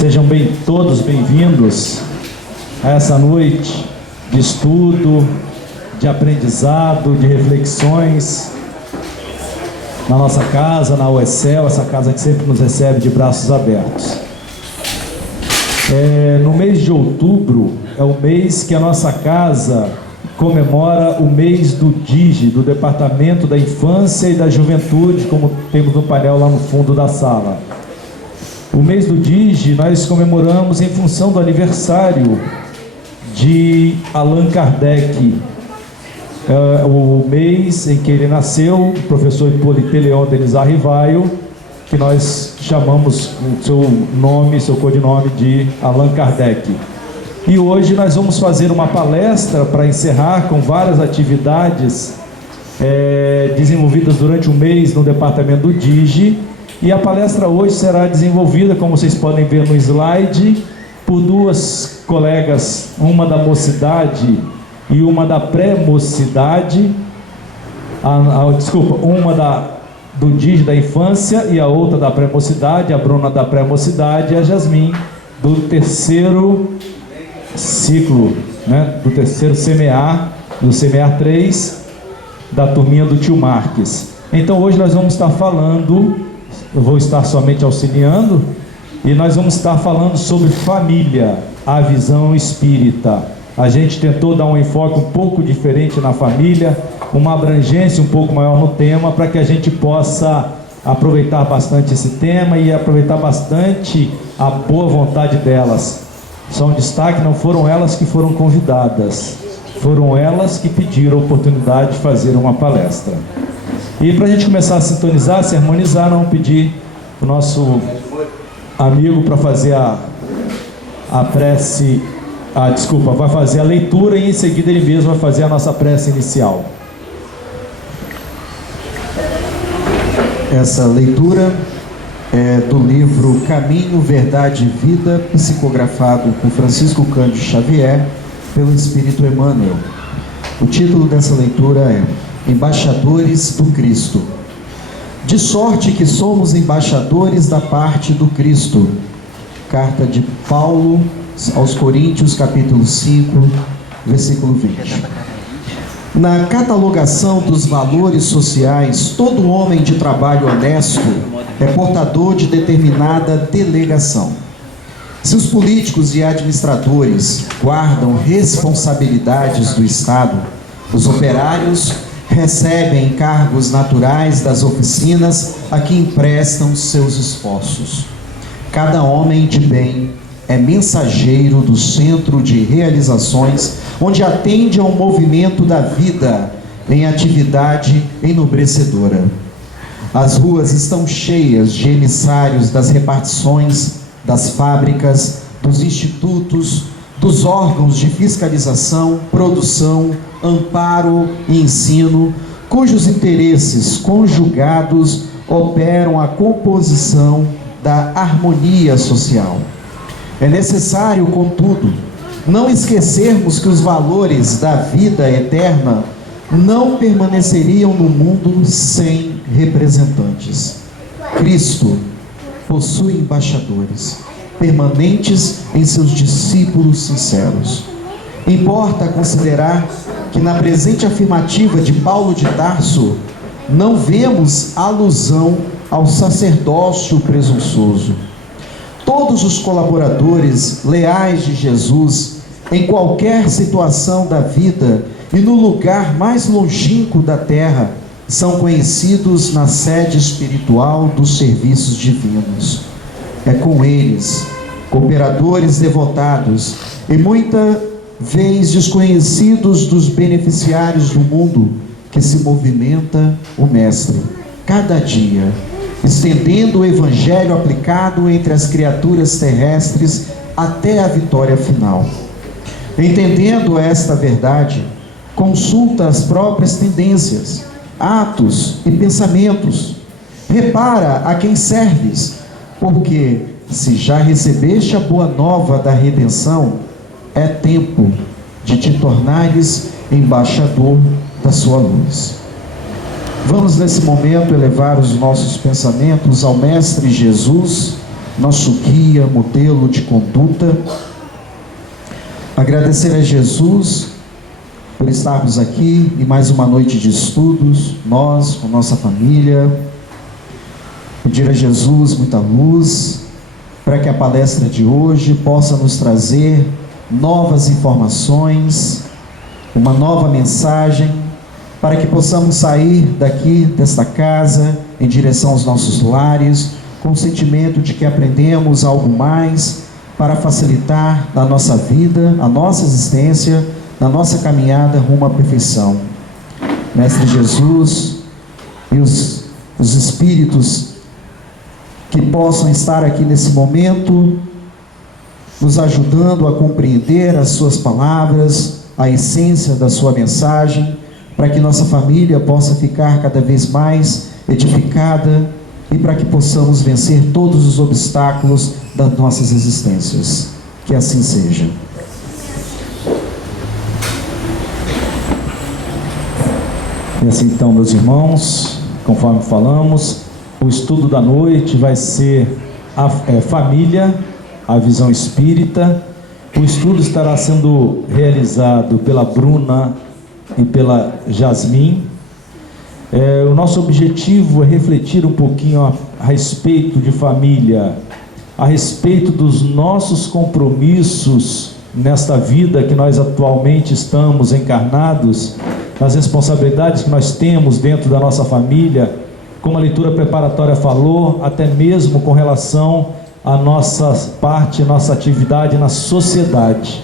Sejam todos bem-vindos a essa noite de estudo, de aprendizado, de reflexões na nossa casa, na UECEL, essa casa que sempre nos recebe de braços abertos. No mês de outubro é o mês que a nossa casa comemora o mês do DIGE, do Departamento da Infância e da Juventude, como temos no painel lá no fundo da sala. O mês do DIGE nós comemoramos em função do aniversário de Allan Kardec, o mês em que ele nasceu, o professor Hipólito Leon Denis Arrivaio, que nós chamamos o seu nome, seu codinome de Allan Kardec. E hoje nós vamos fazer uma palestra para encerrar com várias atividades desenvolvidas durante o mês no departamento do DIGE. E a palestra hoje será desenvolvida, como vocês podem ver no slide, por duas colegas, uma da mocidade e uma da pré-mocidade, uma do DIGE da infância e a outra da pré-mocidade, a Bruna da pré-mocidade e a Jasmin do terceiro ciclo, do terceiro CMA, do CMA 3, da turminha do tio Marques. Então hoje nós vamos estar falando, eu vou estar somente auxiliando, e nós vamos estar falando sobre família, a visão espírita. A gente tentou dar um enfoque um pouco diferente na família, uma abrangência um pouco maior no tema, para que a gente possa aproveitar bastante esse tema e aproveitar bastante a boa vontade delas. Só um destaque, não foram elas que foram convidadas, foram elas que pediram a oportunidade de fazer uma palestra. E para a gente começar a sintonizar, se harmonizar, vamos pedir o nosso amigo para fazer a prece, vai fazer a leitura e em seguida ele mesmo vai fazer a nossa prece inicial. Essa leitura é do livro Caminho, Verdade e Vida, psicografado por Francisco Cândido Xavier, pelo Espírito Emmanuel. O título dessa leitura é Embaixadores do Cristo. De sorte que somos embaixadores da parte do Cristo. Carta de Paulo aos Coríntios, capítulo 5, versículo 20. Na catalogação dos valores sociais, todo homem de trabalho honesto é portador de determinada delegação. Se os políticos e administradores guardam responsabilidades do Estado, os operários recebem encargos naturais das oficinas a que emprestam seus esforços. Cada homem de bem é mensageiro do centro de realizações, onde atende ao movimento da vida em atividade enobrecedora. As ruas estão cheias de emissários das repartições, das fábricas, dos institutos, dos órgãos de fiscalização, produção, amparo e ensino, cujos interesses conjugados operam a composição da harmonia social. É necessário, contudo, não esquecermos que os valores da vida eterna não permaneceriam no mundo sem representantes. Cristo possui embaixadores permanentes em seus discípulos sinceros. Importa considerar que na presente afirmativa de Paulo de Tarso não vemos alusão ao sacerdócio presunçoso. Todos os colaboradores leais de Jesus, em qualquer situação da vida e no lugar mais longínquo da terra, são conhecidos na sede espiritual dos serviços divinos. É com eles, cooperadores devotados e muita vez desconhecidos dos beneficiários do mundo, que se movimenta o Mestre, cada dia, estendendo o Evangelho aplicado entre as criaturas terrestres até a vitória final. Entendendo esta verdade, consulta as próprias tendências, atos e pensamentos. Repara a quem serves, porque se já recebeste a boa nova da redenção, é tempo de te tornares embaixador da sua luz. Vamos nesse momento elevar os nossos pensamentos ao Mestre Jesus, nosso guia, modelo de conduta. Agradecer a Jesus por estarmos aqui em mais uma noite de estudos, nós, com nossa família. Pedir a Jesus muita luz, para que a palestra de hoje possa nos trazer novas informações, uma nova mensagem, para que possamos sair daqui, desta casa, em direção aos nossos lares, com o sentimento de que aprendemos algo mais para facilitar a nossa vida, a nossa existência, na nossa caminhada rumo à perfeição. Mestre Jesus e os espíritos que possam estar aqui nesse momento, nos ajudando a compreender as suas palavras, a essência da sua mensagem, para que nossa família possa ficar cada vez mais edificada e para que possamos vencer todos os obstáculos das nossas existências. Que assim seja. E assim então, meus irmãos, conforme falamos, o estudo da noite vai ser a família, a visão espírita. O estudo estará sendo realizado pela Bruna e pela Jasmin. O nosso objetivo é refletir um pouquinho a respeito de família, a respeito dos nossos compromissos nesta vida que nós atualmente estamos encarnados, nas responsabilidades que nós temos dentro da nossa família, como a leitura preparatória falou, até mesmo com relação à nossa parte, nossa atividade na sociedade.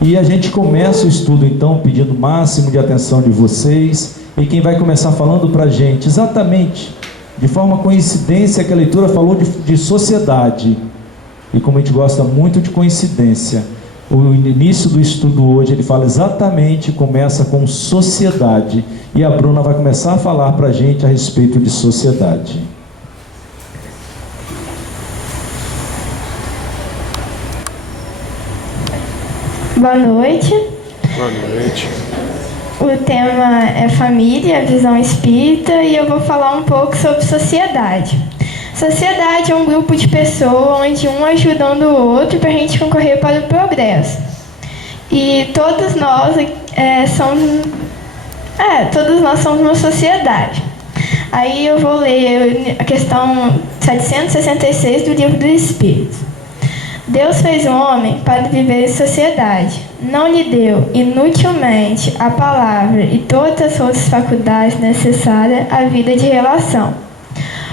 E a gente começa o estudo então pedindo o máximo de atenção de vocês, e quem vai começar falando para a gente exatamente, de forma coincidência, que a leitura falou de sociedade, e como a gente gosta muito de coincidência, o início do estudo hoje, ele fala exatamente, começa com sociedade, e a Bruna vai começar a falar para a gente a respeito de sociedade. Boa noite. Boa noite. O tema é família, visão espírita, e eu vou falar um pouco sobre sociedade. Sociedade é um grupo de pessoas onde um ajudando o outro para a gente concorrer para o progresso. E todos nós somos uma sociedade. Aí eu vou ler a questão 766 do Livro dos Espíritos. Deus fez o homem para viver em sociedade. Não lhe deu inutilmente a palavra e todas as outras faculdades necessárias à vida de relação.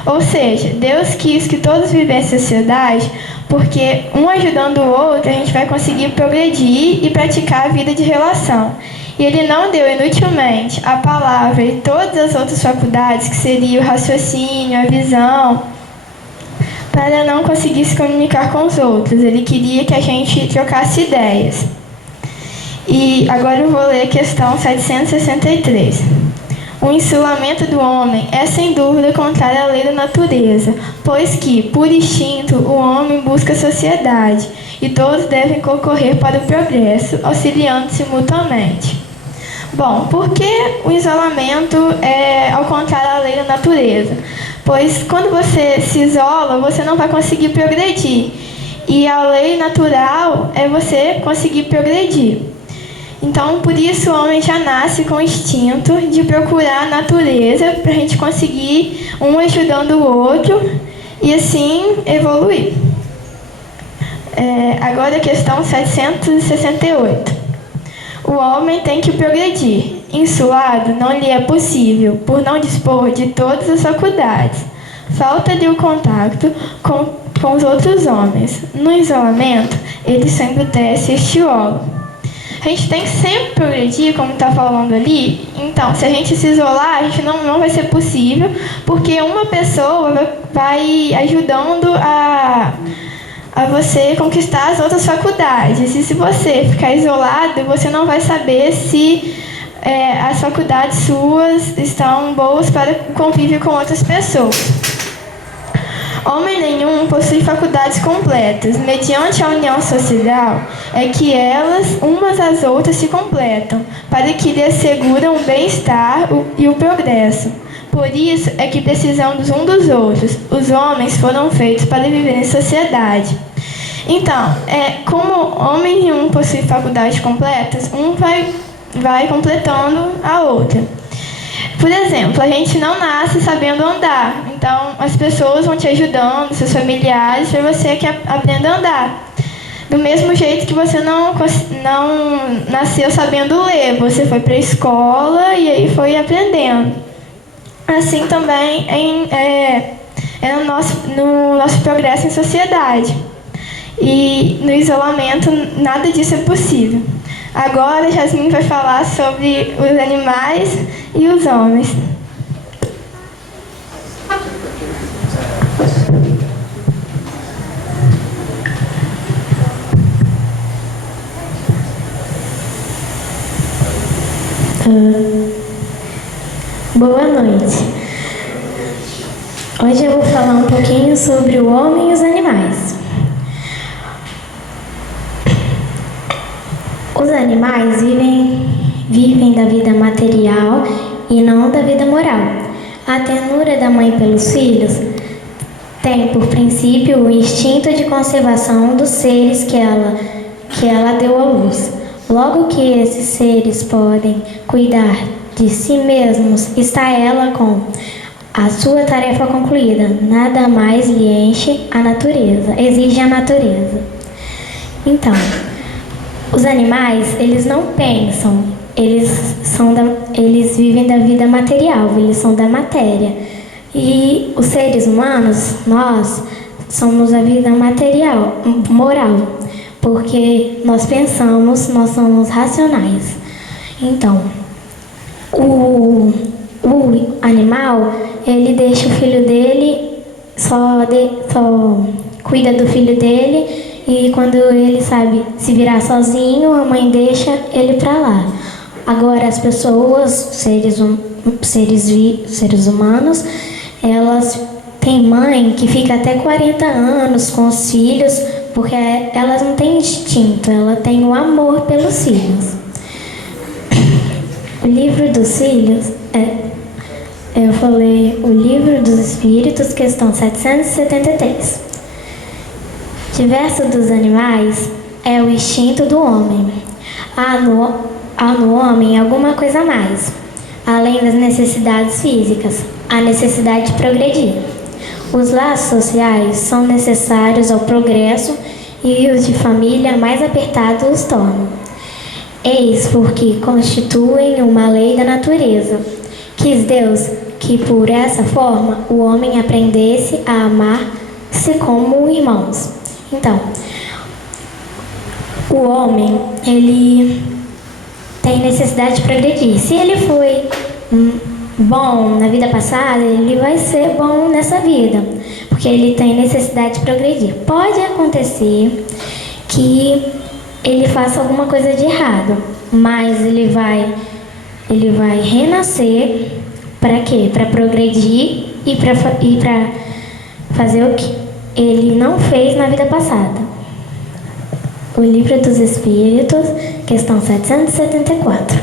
Ou seja, Deus quis que todos vivessem em sociedade, porque um ajudando o outro a gente vai conseguir progredir e praticar a vida de relação. E Ele não deu inutilmente a palavra e todas as outras faculdades, que seria o raciocínio, a visão, para não conseguir se comunicar com os outros. Ele queria que a gente trocasse ideias. E agora eu vou ler a questão 763. O ensilamento do homem é sem dúvida contrário à lei da natureza, pois que, por instinto, o homem busca a sociedade, e todos devem concorrer para o progresso, auxiliando-se mutuamente. Bom, por que o isolamento é ao contrário à lei da natureza? Pois quando você se isola, você não vai conseguir progredir, e a lei natural é você conseguir progredir. Então, por isso, o homem já nasce com o instinto de procurar a natureza para a gente conseguir um ajudando o outro e assim evoluir. Agora a questão 768. O homem tem que progredir. Em seu lado, não lhe é possível, por não dispor de todas as faculdades. Falta-lhe o contato com os outros homens. No isolamento, ele sempre desce este óleo. A gente tem que sempre progredir, como está falando ali. Então, se a gente se isolar, a gente não vai ser possível, porque uma pessoa vai ajudando a você conquistar as outras faculdades. E se você ficar isolado, você não vai saber se as faculdades suas estão boas para o convívio com outras pessoas. Homem nenhum possui faculdades completas. Mediante a união social, é que elas, umas às outras, se completam, para que lhe asseguram o bem-estar e o progresso. Por isso é que precisamos uns dos outros. Os homens foram feitos para viver em sociedade. Então, como homem nenhum possui faculdades completas, um vai completando a outra. Por exemplo, a gente não nasce sabendo andar. Então, as pessoas vão te ajudando, seus familiares, para você que aprenda a andar. Do mesmo jeito que você não nasceu sabendo ler, você foi para a escola e aí foi aprendendo. Assim também no nosso progresso em sociedade. E no isolamento, nada disso é possível. Agora, Jasmine vai falar sobre os animais e os homens. Boa noite. Hoje eu vou falar um pouquinho sobre o homem e os animais. Os animais vivem da vida material e não da vida moral. A ternura da mãe pelos filhos tem por princípio o instinto de conservação dos seres que ela deu à luz. Logo que esses seres podem cuidar de si mesmos, está ela com a sua tarefa concluída. Nada mais lhe exige a natureza. Então, os animais, eles não pensam, eles vivem da vida material, eles são da matéria. E os seres humanos, nós, somos a vida material, moral. Porque nós pensamos, nós somos racionais. Então, o animal, ele deixa o filho dele, só cuida do filho dele, e quando ele sabe se virar sozinho, a mãe deixa ele pra lá. Agora, as pessoas, seres humanos, elas têm mãe que fica até 40 anos com os filhos, porque elas não têm instinto, ela tem o amor pelos filhos. O livro dos filhos, eu falei o livro dos Espíritos, questão 773. Diverso dos animais é o instinto do homem. Há no homem alguma coisa a mais, além das necessidades físicas, a necessidade de progredir. Os laços sociais são necessários ao progresso e os de família mais apertados os tornam. Eis porque constituem uma lei da natureza. Quis Deus que por essa forma o homem aprendesse a amar-se como irmãos. Então, o homem, ele tem necessidade de progredir. Se ele foi bom na vida passada, ele vai ser bom nessa vida, porque ele tem necessidade de progredir. Pode acontecer que ele faça alguma coisa de errado, mas ele vai renascer para quê? Para progredir e para fazer o que ele não fez na vida passada. O Livro dos Espíritos, questão 774.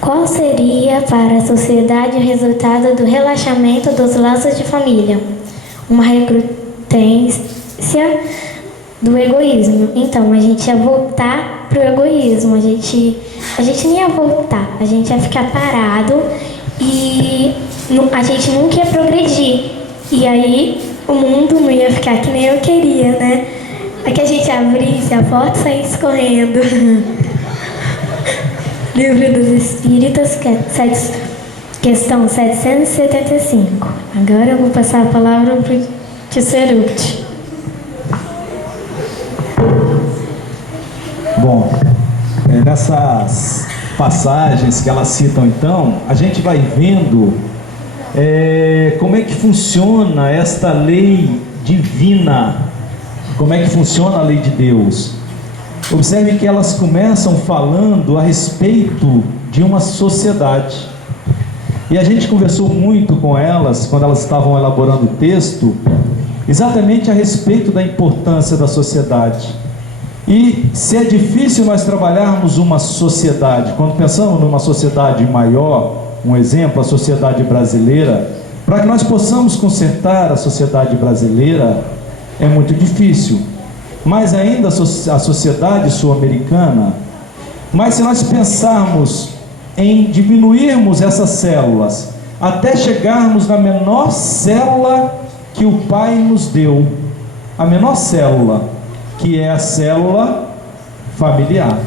Qual seria para a sociedade o resultado do relaxamento dos laços de família? Uma recrudescência do egoísmo. Então, a gente ia voltar para o egoísmo, a gente não ia voltar, a gente ia ficar parado e a gente nunca ia progredir. E aí, o mundo não ia ficar que nem eu queria, né? É que a gente abrisse a porta e saísse correndo. Livro dos Espíritos, questão 775. Agora eu vou passar a palavra para o Tisserut. Bom, nessas passagens que elas citam então, a gente vai vendo como é que funciona esta lei divina, como é que funciona a lei de Deus. Observe que elas começam falando a respeito de uma sociedade. E a gente conversou muito com elas, quando elas estavam elaborando o texto, exatamente a respeito da importância da sociedade. E se é difícil nós trabalharmos uma sociedade, quando pensamos numa sociedade maior, um exemplo, a sociedade brasileira. Para que nós possamos consertar a sociedade brasileira é muito difícil, mais ainda a sociedade sul-americana. Mas se nós pensarmos em diminuirmos essas células até chegarmos na menor célula que o Pai nos deu, a menor célula, que é a célula familiar.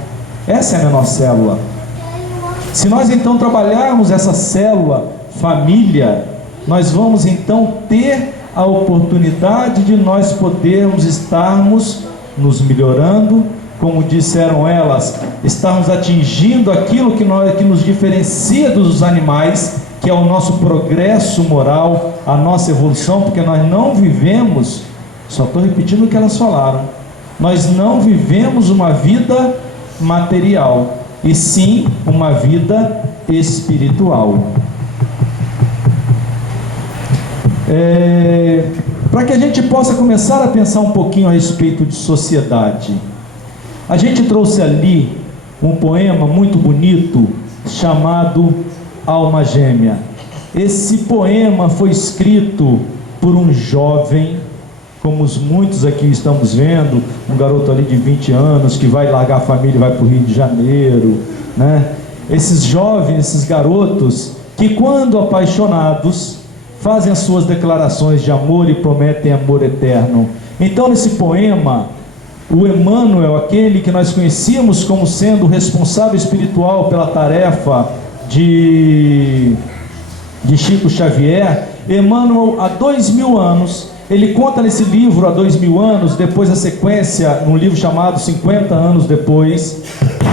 Essa é a menor célula. Se nós então trabalharmos essa célula família, nós vamos então ter a oportunidade de nós podermos estarmos nos melhorando, como disseram elas, estarmos atingindo aquilo que nos diferencia dos animais, que é o nosso progresso moral, a nossa evolução, porque nós não vivemos, só estou repetindo o que elas falaram, nós não vivemos uma vida material, e sim uma vida espiritual. Para que a gente possa começar a pensar um pouquinho a respeito de sociedade, a gente trouxe ali um poema muito bonito chamado Alma Gêmea. Esse poema foi escrito por um jovem, como os muitos aqui estamos vendo, um garoto ali de 20 anos que vai largar a família e vai para o Rio de Janeiro, né? Esses jovens, esses garotos que, quando apaixonados, fazem as suas declarações de amor e prometem amor eterno. Então, nesse poema, o Emmanuel, aquele que nós conhecíamos como sendo o responsável espiritual pela tarefa de Chico Xavier, Emmanuel, há 2000 anos, ele conta nesse livro, há 2000 anos, depois a sequência, num livro chamado 50 anos depois,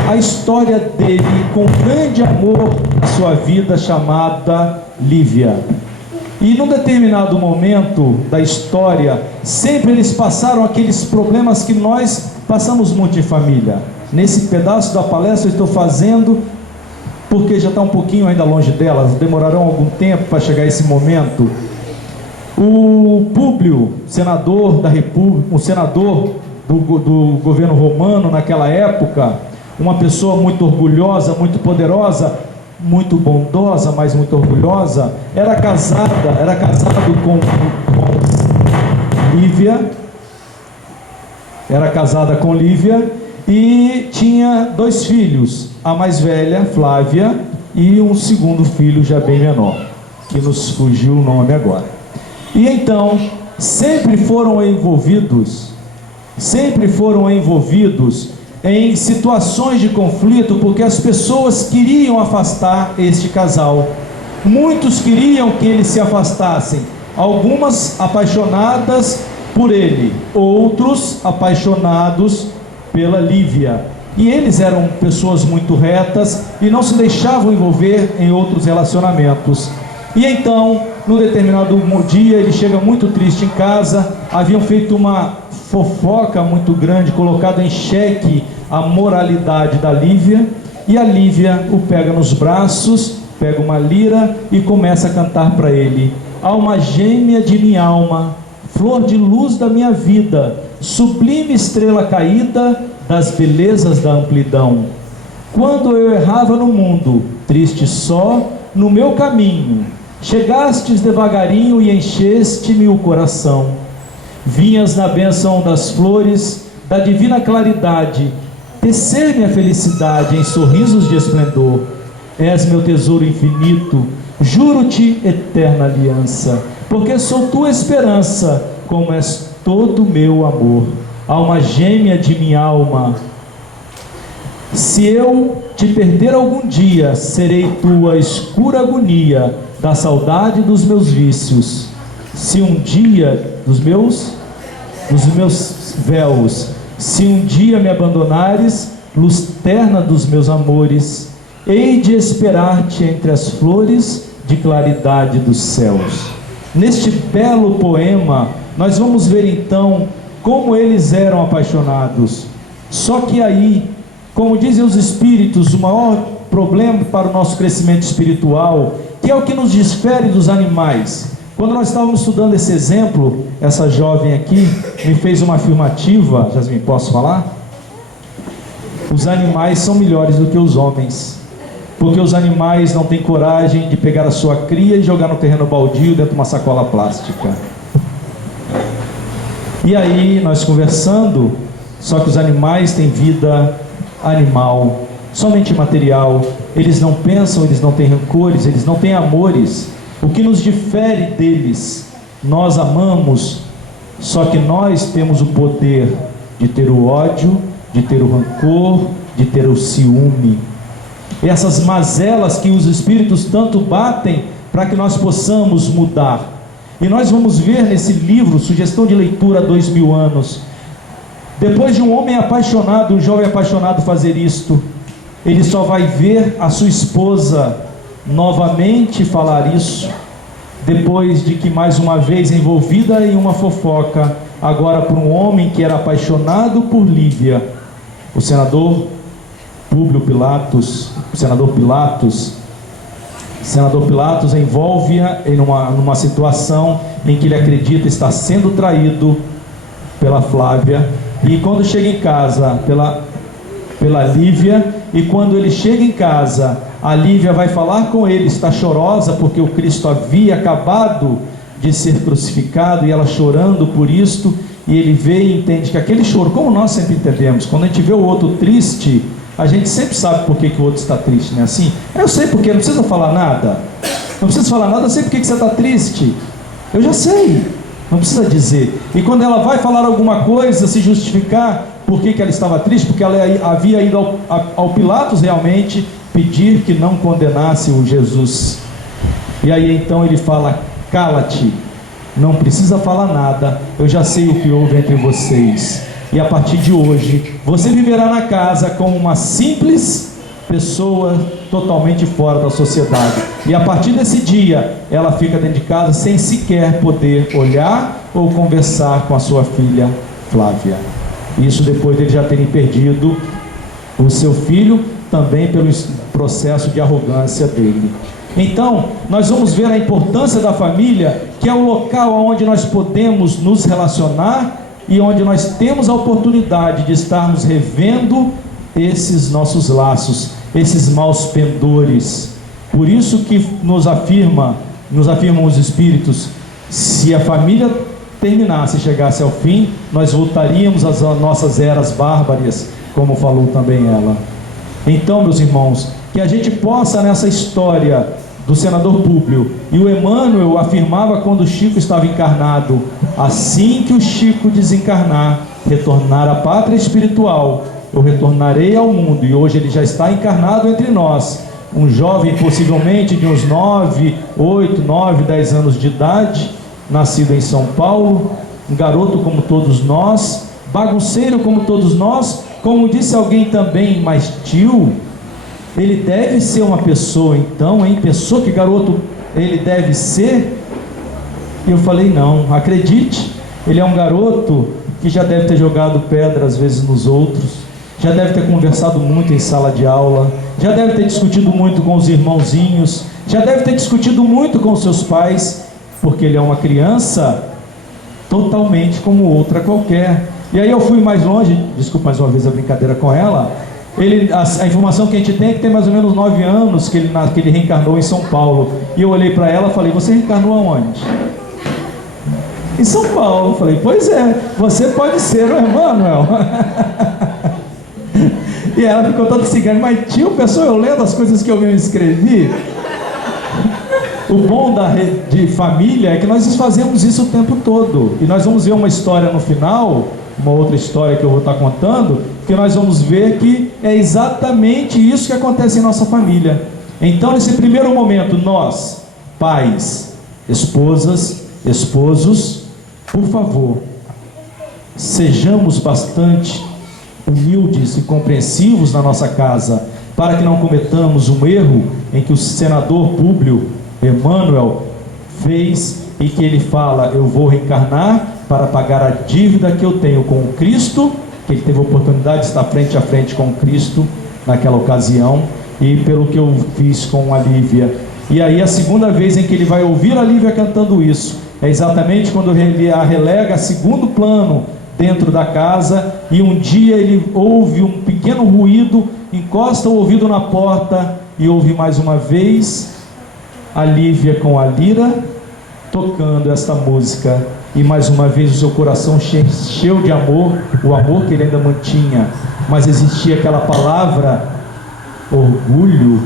a história dele com grande amor à sua vida, chamada Lívia. E num determinado momento da história, sempre eles passaram aqueles problemas que nós passamos muito em família. Nesse pedaço da palestra eu estou fazendo, porque já está um pouquinho ainda longe delas, demorarão algum tempo para chegar esse momento. O Públio, senador da República, um senador do governo romano naquela época, uma pessoa muito orgulhosa, muito poderosa, muito bondosa, mas muito orgulhosa, era casado com Lívia, era casada com Lívia e tinha 2 filhos, a mais velha, Flávia, e um segundo filho já bem menor, que nos fugiu o nome agora. E então, sempre foram envolvidos em situações de conflito, porque as pessoas queriam afastar este casal. Muitos queriam que eles se afastassem, algumas apaixonadas por ele, outros apaixonados pela Lívia. E eles eram pessoas muito retas e não se deixavam envolver em outros relacionamentos. E então, num determinado dia, ele chega muito triste em casa. Haviam feito uma fofoca muito grande, colocado em xeque a moralidade da Lívia, e a Lívia o pega nos braços, pega uma lira e começa a cantar para ele: alma gêmea de minha alma, flor de luz da minha vida, sublime estrela caída das belezas da amplidão. Quando eu errava no mundo, triste só, no meu caminho, chegastes devagarinho e encheste-me o coração. Vinhas na bênção das flores, da divina claridade, tecer-me a felicidade em sorrisos de esplendor. És meu tesouro infinito, juro-te eterna aliança, porque sou tua esperança, como és todo meu amor. Alma gêmea de minha alma, se eu te perder algum dia, serei tua escura agonia da saudade dos meus vícios. Se um dia dos meus véus, se um dia me abandonares, luz terna dos meus amores, hei de esperar-te entre as flores de claridade dos céus. Neste belo poema, nós vamos ver então como eles eram apaixonados. Só que aí, como dizem os espíritos, o maior problema para o nosso crescimento espiritual, que é o que nos difere dos animais. Quando nós estávamos estudando esse exemplo, essa jovem aqui me fez uma afirmativa. Jasmine, posso falar? Os animais são melhores do que os homens. porque os animais não têm coragem de pegar a sua cria e jogar no terreno baldio dentro de uma sacola plástica. E aí nós conversando, só que os animais têm vida animal, somente material. Eles não pensam, eles não têm rancores, eles não têm amores. O que nos difere deles, nós amamos, só que nós temos o poder de ter o ódio, de ter o rancor, de ter o ciúme. Essas mazelas que os espíritos tanto batem para que nós possamos mudar. E nós vamos ver nesse livro, sugestão de leitura há 2000 anos, depois de um homem apaixonado, um jovem apaixonado fazer isto, ele só vai ver a sua esposa novamente falar isso, depois de que mais uma vez envolvida em uma fofoca, agora por um homem que era apaixonado por Lívia, o senador Pilatos envolve-a em numa situação em que ele acredita estar sendo traído pela Flávia, e quando chega em casa pela Lívia, e quando ele chega em casa, a Lívia vai falar com ele, está chorosa porque o Cristo havia acabado de ser crucificado, e ela chorando por isto, e ele vê e entende que aquele choro, como nós sempre entendemos, quando a gente vê o outro triste, a gente sempre sabe por que o outro está triste, não é assim? Eu sei porque, não precisa falar nada, eu sei por que você está triste, eu já sei, não precisa dizer. E quando ela vai falar alguma coisa, se justificar por que ela estava triste, porque ela havia ido ao Pilatos realmente pedir que não condenasse o Jesus, e aí então ele fala: cala-te, não precisa falar nada, eu já sei o que houve entre vocês, e a partir de hoje você viverá na casa como uma simples pessoa totalmente fora da sociedade. E a partir desse dia ela fica dentro de casa sem sequer poder olhar ou conversar com a sua filha Flávia. Isso depois de eles já terem perdido o seu filho, também pelo processo de arrogância dele. Então, nós vamos ver a importância da família, que é o local onde nós podemos nos relacionar e onde nós temos a oportunidade de estarmos revendo esses nossos laços, esses maus pendores. Por isso que nos afirmam os espíritos, se a família terminasse e chegasse ao fim, nós voltaríamos às nossas eras bárbaras, como falou também ela. Então, meus irmãos, que a gente possa, nessa história do senador Públio, e o Emmanuel afirmava quando o Chico estava encarnado: assim que o Chico desencarnar, retornar à pátria espiritual, eu retornarei ao mundo. E hoje ele já está encarnado entre nós, um jovem possivelmente de uns 10 anos de idade, nascido em São Paulo, um garoto como todos nós, bagunceiro como todos nós, como disse alguém também: mas tio, ele deve ser uma pessoa então, hein? Pensou que garoto ele deve ser? E eu falei: não, acredite, ele é um garoto que já deve ter jogado pedra às vezes nos outros, já deve ter conversado muito em sala de aula, já deve ter discutido muito com os irmãozinhos, já deve ter discutido muito com os seus pais, porque ele é uma criança totalmente como outra qualquer. E aí eu fui mais longe, desculpa mais uma vez a brincadeira com ela. A informação que a gente tem é que tem mais ou menos 9 anos que ele reencarnou em São Paulo. E eu olhei para ela e falei: você reencarnou aonde? Em São Paulo. Eu falei: pois é, você pode ser o Emmanuel. E ela ficou toda cigana: mas tio, pessoal, eu lendo as coisas que eu mesmo escrevi. O bom de família é que nós fazemos isso o tempo todo. E nós vamos ver uma história no final, uma outra história que eu vou estar contando, que nós vamos ver que é exatamente isso que acontece em nossa família. Então, nesse primeiro momento, nós, pais, esposas, esposos, por favor, sejamos bastante humildes e compreensivos na nossa casa, para que não cometamos um erro em que o senador Públio Emmanuel fez, e que ele fala: eu vou reencarnar para pagar a dívida que eu tenho com o Cristo, que ele teve a oportunidade de estar frente a frente com o Cristo naquela ocasião, e pelo que eu fiz com a Lívia. E aí a segunda vez em que ele vai ouvir a Lívia cantando isso, é exatamente quando ele a relega a segundo plano dentro da casa, e um dia ele ouve um pequeno ruído, encosta o ouvido na porta e ouve mais uma vez a Lívia com a lira tocando esta música, e mais uma vez o seu coração cheio de amor, o amor que ele ainda mantinha, mas existia aquela palavra orgulho,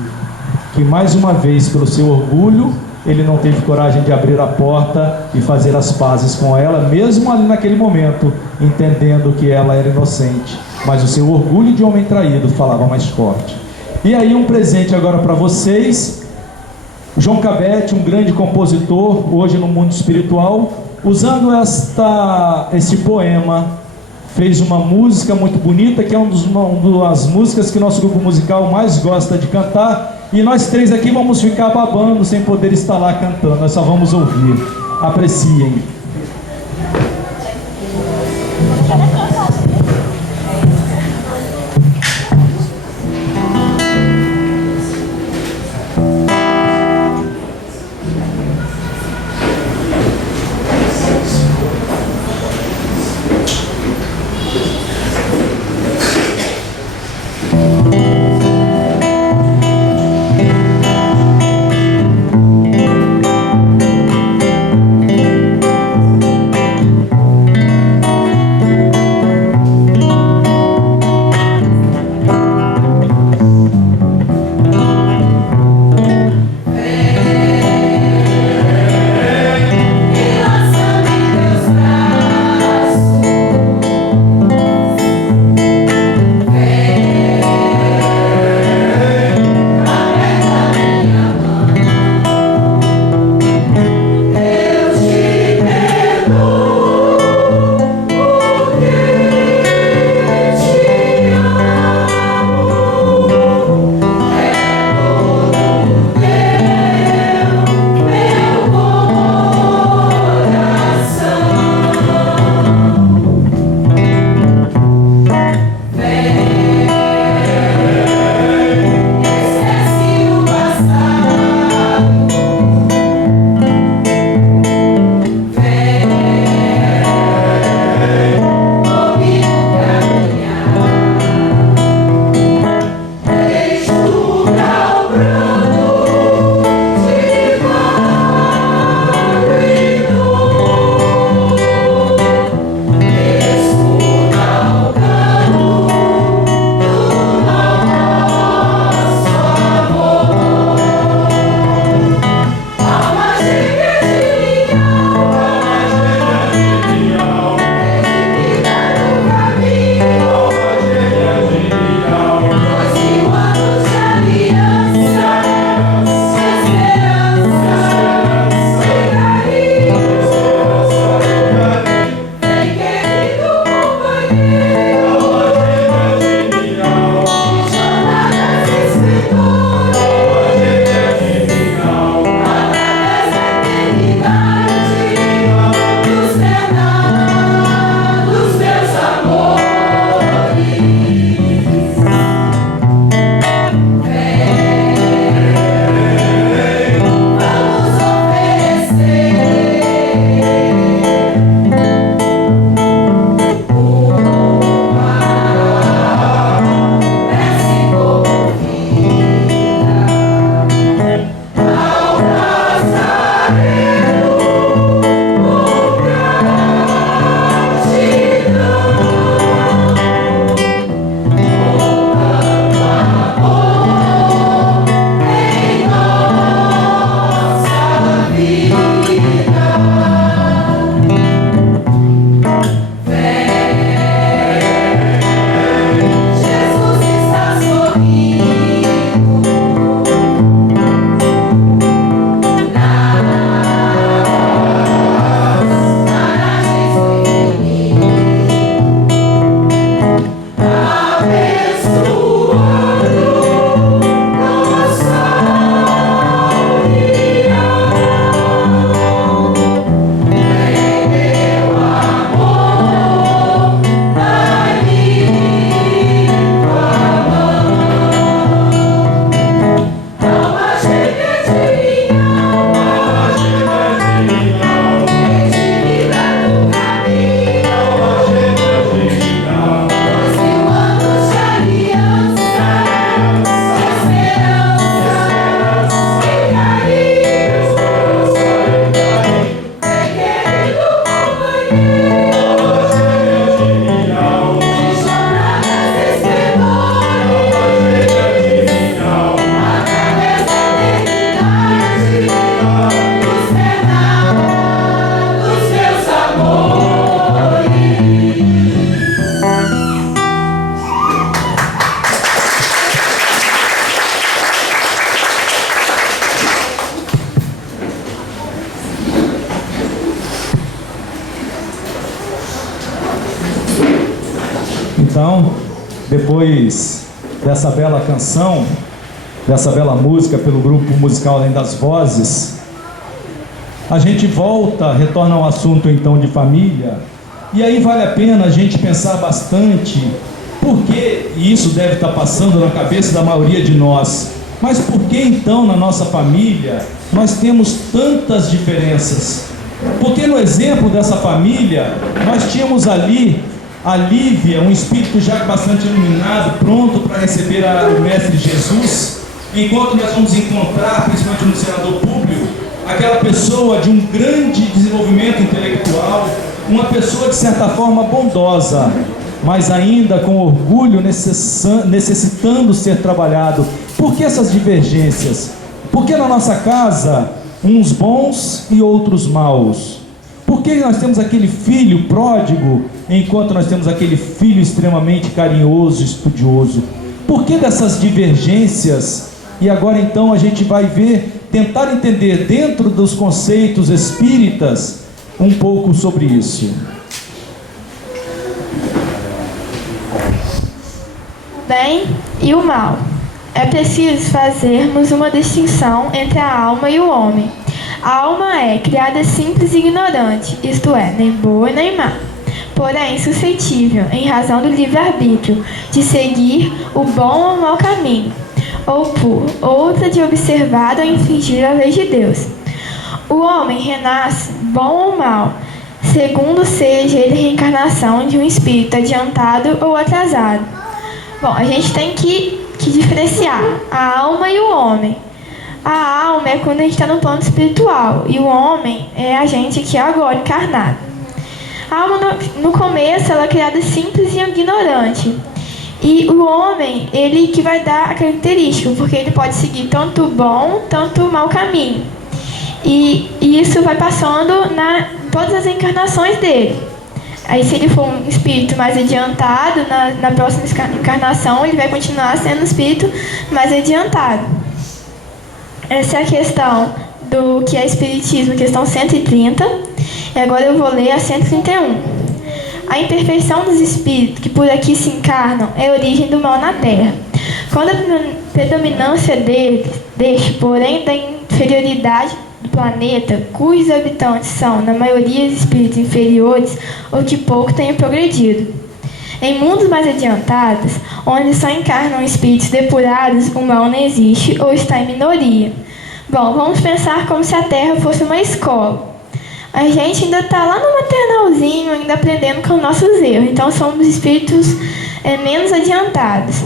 que mais uma vez, pelo seu orgulho, ele não teve coragem de abrir a porta e fazer as pazes com ela, mesmo ali naquele momento, entendendo que ela era inocente, mas o seu orgulho de homem traído falava mais forte. E aí um presente agora para vocês. João Cabete, um grande compositor, hoje no mundo espiritual, usando esse poema, fez uma música muito bonita, que é uma das músicas que nosso grupo musical mais gosta de cantar, e nós três aqui vamos ficar babando sem poder estar lá cantando, nós só vamos ouvir. Apreciem. Então, depois dessa bela canção, dessa bela música pelo grupo musical Além das Vozes, a gente retorna ao assunto então de família, e aí vale a pena a gente pensar bastante, porque, e isso deve estar passando na cabeça da maioria de nós, mas por que então na nossa família nós temos tantas diferenças? Porque no exemplo dessa família, nós tínhamos ali a Lívia, um espírito já bastante iluminado, pronto para receber o Mestre Jesus, enquanto nós vamos encontrar, principalmente no senador Públio, aquela pessoa de um grande desenvolvimento intelectual, uma pessoa de certa forma bondosa, mas ainda com orgulho necessitando ser trabalhado. Por que essas divergências? Porque na nossa casa, uns bons e outros maus? Por que nós temos aquele filho pródigo, enquanto nós temos aquele filho extremamente carinhoso, estudioso? Por que dessas divergências? E agora então a gente vai tentar entender dentro dos conceitos espíritas um pouco sobre isso. O bem e o mal. É preciso fazermos uma distinção entre a alma e o homem. A alma é criada simples e ignorante, isto é, nem boa nem má, porém suscetível, em razão do livre-arbítrio, de seguir o bom ou mau caminho, ou por outra de observar ou infringir a lei de Deus. O homem renasce bom ou mau, segundo seja ele reencarnação de um espírito adiantado ou atrasado. Bom, a gente tem que diferenciar a alma e o homem. A alma é quando a gente está no plano espiritual, e o homem é a gente que é agora encarnado. A alma no começo ela é criada simples e ignorante. E o homem, ele que vai dar a característica, porque ele pode seguir tanto o bom, tanto o mau caminho. E isso vai passando em todas as encarnações dele. Aí se ele for um espírito mais adiantado, na próxima encarnação ele vai continuar sendo um espírito mais adiantado. Essa é a questão do que é espiritismo, questão 130. E agora eu vou ler a 131. A imperfeição dos espíritos que por aqui se encarnam é a origem do mal na Terra. Quando a predominância deste, porém, da inferioridade do planeta, cujos habitantes são, na maioria, espíritos inferiores ou que pouco tenham progredido. Em mundos mais adiantados, onde só encarnam espíritos depurados, o mal não existe ou está em minoria. Bom, vamos pensar como se a Terra fosse uma escola. A gente ainda está lá no maternalzinho, ainda aprendendo com nossos erros. Então, somos espíritos menos adiantados.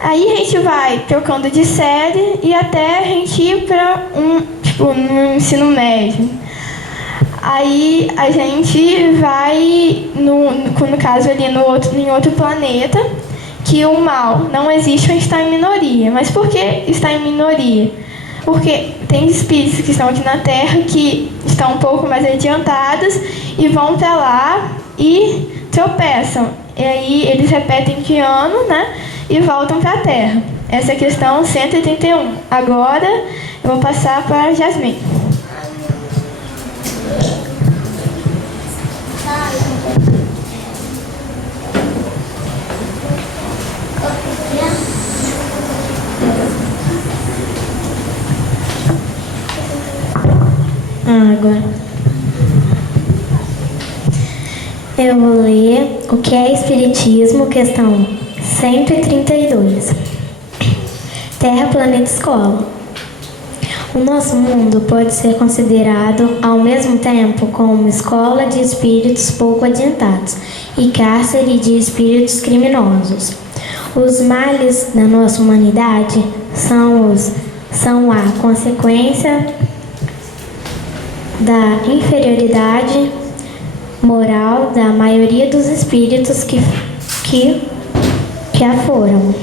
Aí a gente vai trocando de série e até a gente ir para no ensino médio. Aí a gente vai, no caso ali em outro planeta, que o mal não existe ou está em minoria. Mas por que está em minoria? Porque tem espíritos que estão aqui na Terra que estão um pouco mais adiantados e vão para lá e tropeçam. E aí eles repetem de ano, né? E voltam para a Terra. Essa é a questão 131. Agora eu vou passar para a Jasmine. Agora eu vou ler o que é Espiritismo, questão 132. Terra, planeta, escola. O nosso mundo pode ser considerado ao mesmo tempo como escola de espíritos pouco adiantados e cárcere de espíritos criminosos. Os males da nossa humanidade são a consequência da inferioridade moral da maioria dos espíritos que a formam.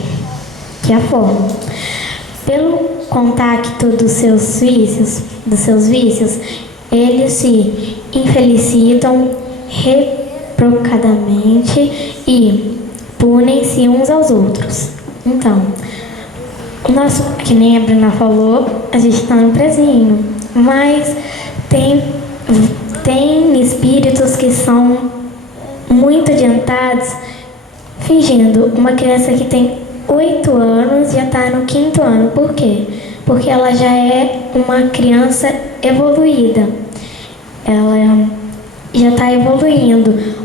Pelo contacto dos seus vícios, eles se infelicitam reciprocamente e punem-se uns aos outros. Então, que nem a Bruna falou, a gente está no prezinho, mas tem espíritos que são muito adiantados, fingindo. Uma criança que tem 8 anos já está no 5º ano. Por quê? Porque ela já é uma criança evoluída. Ela já está evoluindo.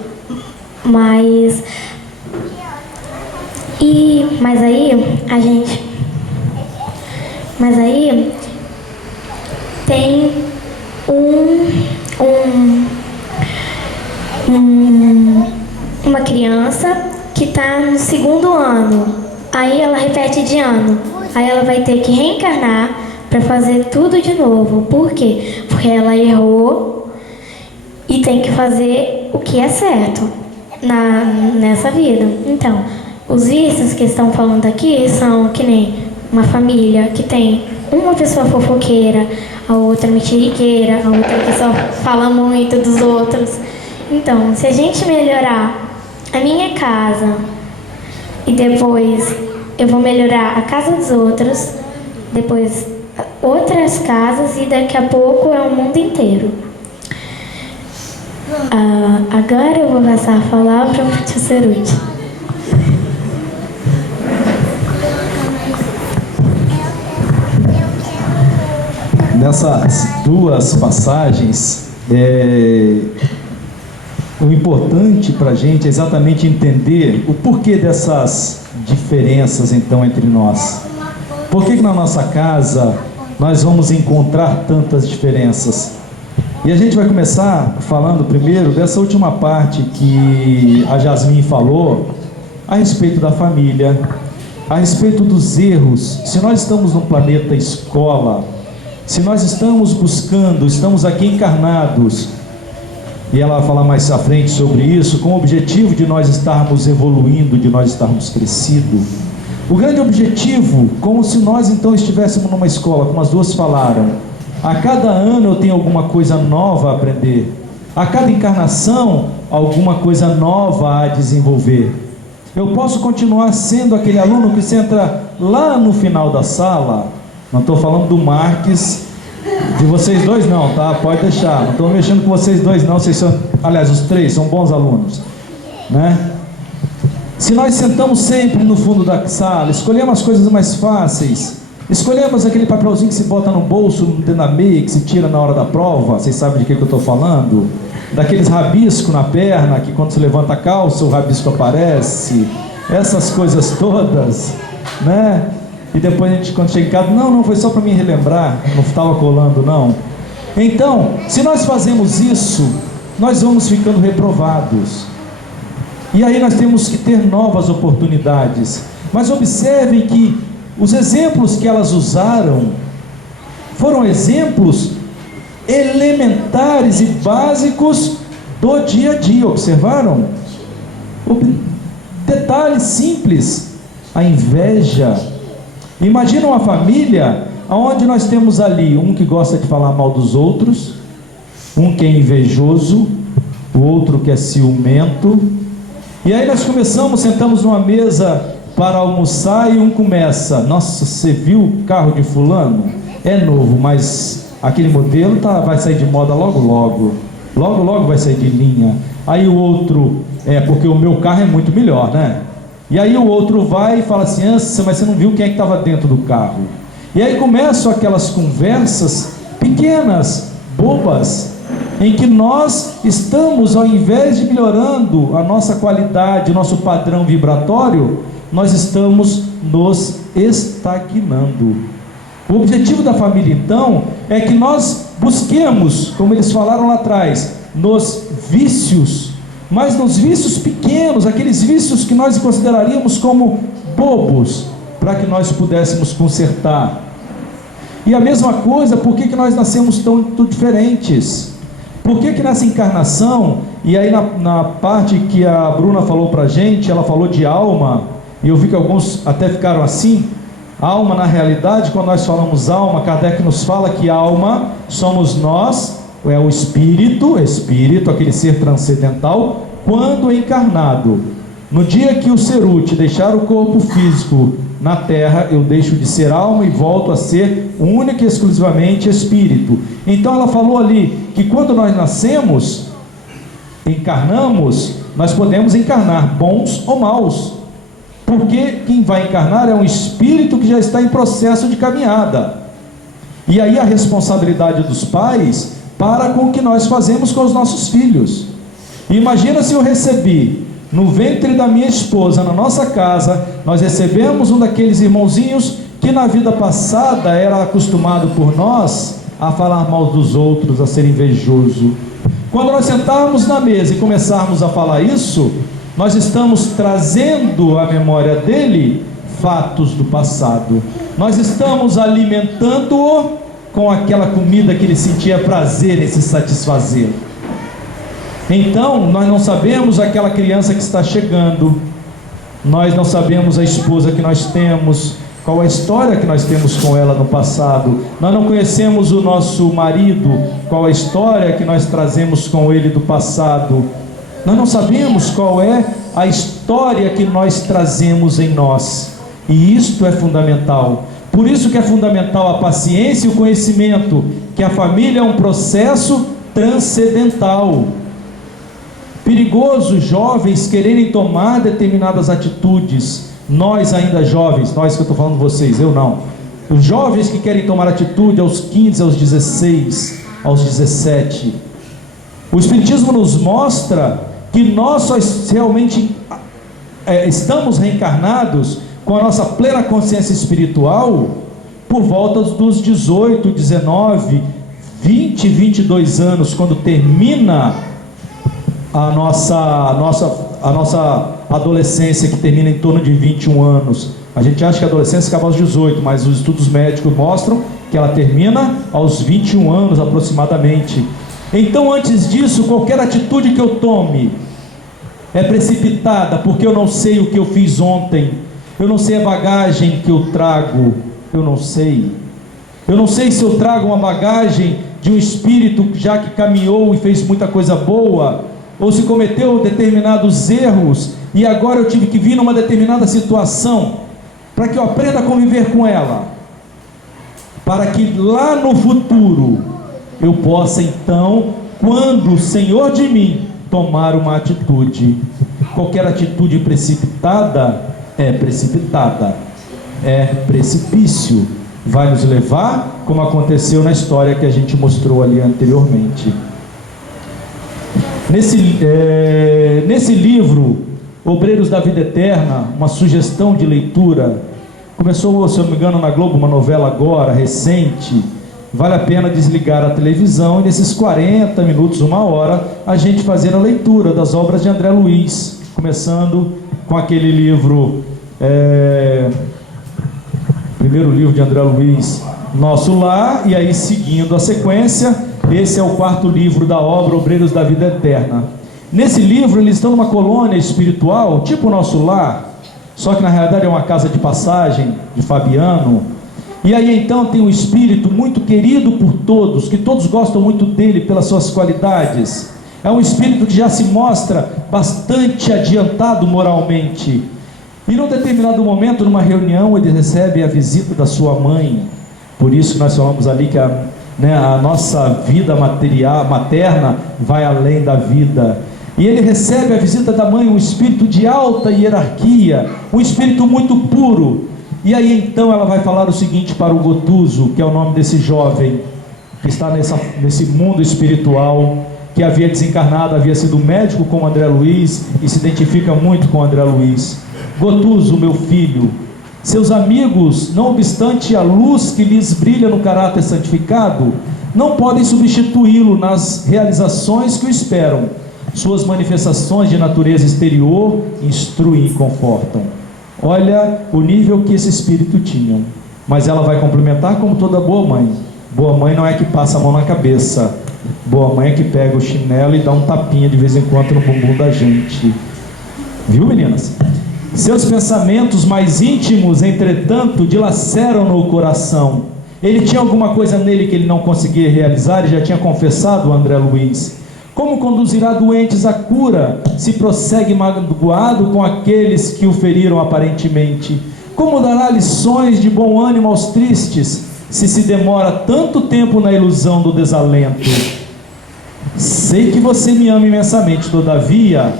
Mas aí tem uma criança que está no 2º ano. Aí ela repete de ano. Aí ela vai ter que reencarnar para fazer tudo de novo. Por quê? Porque ela errou e tem que fazer o que é certo nessa vida. Então, os vícios que estão falando aqui são que nem uma família que tem uma pessoa fofoqueira, a outra mexeriqueira, a outra que só fala muito dos outros. Então, se a gente melhorar a minha casa e depois eu vou melhorar a casa dos outros, depois outras casas e daqui a pouco é o mundo inteiro. Agora eu vou passar a palavra para o tio Ceruti. Nessas duas passagens, o importante para a gente é exatamente entender o porquê dessas diferenças então entre nós. Por que na nossa casa nós vamos encontrar tantas diferenças? E a gente vai começar falando primeiro dessa última parte que a Jasmin falou a respeito da família, a respeito dos erros. Se nós estamos no planeta escola, se nós estamos buscando, estamos aqui encarnados, e ela vai falar mais à frente sobre isso, com o objetivo de nós estarmos evoluindo, de nós estarmos crescidos. O grande objetivo, como se nós então estivéssemos numa escola, como as duas falaram, a cada ano eu tenho alguma coisa nova a aprender, a cada encarnação alguma coisa nova a desenvolver. Eu posso continuar sendo aquele aluno que você entra lá no final da sala. Não estou falando do Marques, de vocês dois não, tá? Pode deixar, não estou mexendo com vocês dois não, vocês são, aliás, os três são bons alunos, né? Se nós sentamos sempre no fundo da sala, escolhemos as coisas mais fáceis, escolhemos aquele papelzinho que se bota no bolso, dentro da meia, que se tira na hora da prova, vocês sabem de que eu estou falando? Daqueles rabiscos na perna, que quando se levanta a calça, o rabisco aparece, essas coisas todas, né? E depois a gente, quando chega em casa, não, foi só para me relembrar, não estava colando não. Então, se nós fazemos isso, nós vamos ficando reprovados. E aí nós temos que ter novas oportunidades. Mas observem que os exemplos que elas usaram foram exemplos elementares e básicos do dia a dia, observaram? Detalhes simples, a inveja. Imagina uma família onde nós temos ali um que gosta de falar mal dos outros, um que é invejoso, o outro que é ciumento. E aí nós sentamos numa mesa para almoçar e um começa: nossa, você viu o carro de fulano? É novo, mas aquele modelo vai sair de moda logo vai sair de linha. Aí o outro, porque o meu carro é muito melhor, né? E aí o outro vai e fala assim: mas você não viu quem é que estava dentro do carro? E aí começam aquelas conversas pequenas, bobas, em que nós estamos, ao invés de melhorando a nossa qualidade, nosso padrão vibratório, nós estamos nos estagnando. O objetivo da família então é que nós busquemos, como eles falaram lá atrás, nos vícios, mas nos vícios pequenos, aqueles vícios que nós consideraríamos como bobos, para que nós pudéssemos consertar. E a mesma coisa, por que nós nascemos tão diferentes? Por que nessa encarnação, e aí na parte que a Bruna falou para a gente, ela falou de alma, e eu vi que alguns até ficaram assim. Alma, na realidade, quando nós falamos alma, Kardec nos fala que alma somos nós, é o espírito, aquele ser transcendental, quando encarnado. No dia que o Ceruti deixar o corpo físico na terra, eu deixo de ser alma e volto a ser única e exclusivamente espírito. Então ela falou ali que quando nós nascemos, encarnamos, nós podemos encarnar bons ou maus, porque quem vai encarnar é um espírito que já está em processo de caminhada. E aí a responsabilidade dos pais para com o que nós fazemos com os nossos filhos. Imagina se eu recebi no ventre da minha esposa, na nossa casa, nós recebemos um daqueles irmãozinhos que na vida passada era acostumado por nós a falar mal dos outros, a ser invejoso. Quando nós sentarmos na mesa e começarmos a falar isso, nós estamos trazendo à memória dele fatos do passado. Nós estamos alimentando-o com aquela comida que ele sentia prazer em se satisfazer. Então, nós não sabemos aquela criança que está chegando, nós não sabemos a esposa que nós temos, qual a história que nós temos com ela no passado, nós não conhecemos o nosso marido, qual a história que nós trazemos com ele do passado, nós não sabemos qual é a história que nós trazemos em nós, e isto é fundamental. Por isso que é fundamental a paciência e o conhecimento, que a família é um processo transcendental. Perigoso jovens quererem tomar determinadas atitudes, nós ainda jovens, nós que eu estou falando vocês, eu não, os jovens que querem tomar atitude aos 15, aos 16, aos 17, o Espiritismo nos mostra que nós só realmente estamos reencarnados com a nossa plena consciência espiritual por volta dos 18, 19, 20, 22 anos, quando termina a nossa adolescência, que termina em torno de 21 anos. A gente acha que a adolescência acaba aos 18, mas os estudos médicos mostram que ela termina aos 21 anos aproximadamente. Então, antes disso, qualquer atitude que eu tome é precipitada, porque eu não sei o que eu fiz ontem, eu não sei a bagagem que eu trago, eu não sei se eu trago uma bagagem de um espírito já que caminhou e fez muita coisa boa, ou se cometeu determinados erros e agora eu tive que vir numa determinada situação para que eu aprenda a conviver com ela, para que lá no futuro eu possa então, quando o Senhor de mim tomar uma atitude, qualquer atitude precipitada é precipício, vai nos levar como aconteceu na história que a gente mostrou ali anteriormente. Nesse livro, Obreiros da Vida Eterna, uma sugestão de leitura, começou, se eu não me engano, na Globo, uma novela agora, recente, vale a pena desligar a televisão e nesses 40 minutos, uma hora, a gente fazer a leitura das obras de André Luiz, começando com aquele livro, primeiro livro de André Luiz, Nosso Lar, e aí seguindo a sequência, esse é o quarto livro da obra Obreiros da Vida Eterna. Nesse livro eles estão numa colônia espiritual, tipo o Nosso Lar, só que na realidade é uma casa de passagem de Fabiano. E aí então tem um espírito muito querido por todos, que todos gostam muito dele pelas suas qualidades. É um espírito que já se mostra bastante adiantado moralmente. E num determinado momento, numa reunião, ele recebe a visita da sua mãe. Por isso que nós falamos ali que a nossa vida materna vai além da vida. E ele recebe a visita da mãe, um espírito de alta hierarquia, um espírito muito puro. E aí então ela vai falar o seguinte para o Gotuso, que é o nome desse jovem que está nesse mundo espiritual, que havia desencarnado, havia sido médico com André Luiz e se identifica muito com André Luiz. Gotuso, meu filho, seus amigos, não obstante a luz que lhes brilha no caráter santificado, não podem substituí-lo nas realizações que o esperam. Suas manifestações de natureza exterior instruem e confortam. Olha o nível que esse espírito tinha. Mas ela vai complementar como toda boa mãe. Boa mãe não é que passa a mão na cabeça. Boa mãe é que pega o chinelo e dá um tapinha de vez em quando no bumbum da gente. Viu, meninas? Seus pensamentos mais íntimos, entretanto, dilaceram-no o coração. Ele tinha alguma coisa nele que ele não conseguia realizar e já tinha confessado o André Luiz. Como conduzirá doentes à cura, se prossegue magoado com aqueles que o feriram aparentemente? Como dará lições de bom ânimo aos tristes, se demora tanto tempo na ilusão do desalento? Sei que você me ama imensamente, todavia,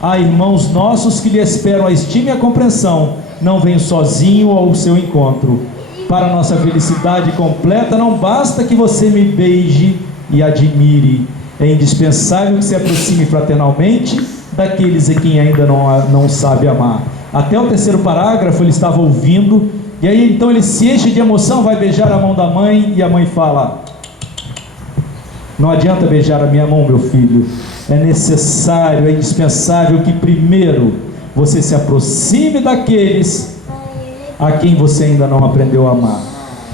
Há irmãos nossos que lhe esperam a estima e a compreensão. Não venho sozinho ao seu encontro. Para nossa felicidade completa, não basta que você me beije e admire. É indispensável que se aproxime fraternalmente daqueles a quem ainda não sabe amar. Até o terceiro parágrafo ele estava ouvindo, e aí então ele se enche de emoção, vai beijar a mão da mãe, e a mãe fala: não adianta beijar a minha mão, meu filho. É necessário, é indispensável que primeiro você se aproxime daqueles a quem você ainda não aprendeu a amar.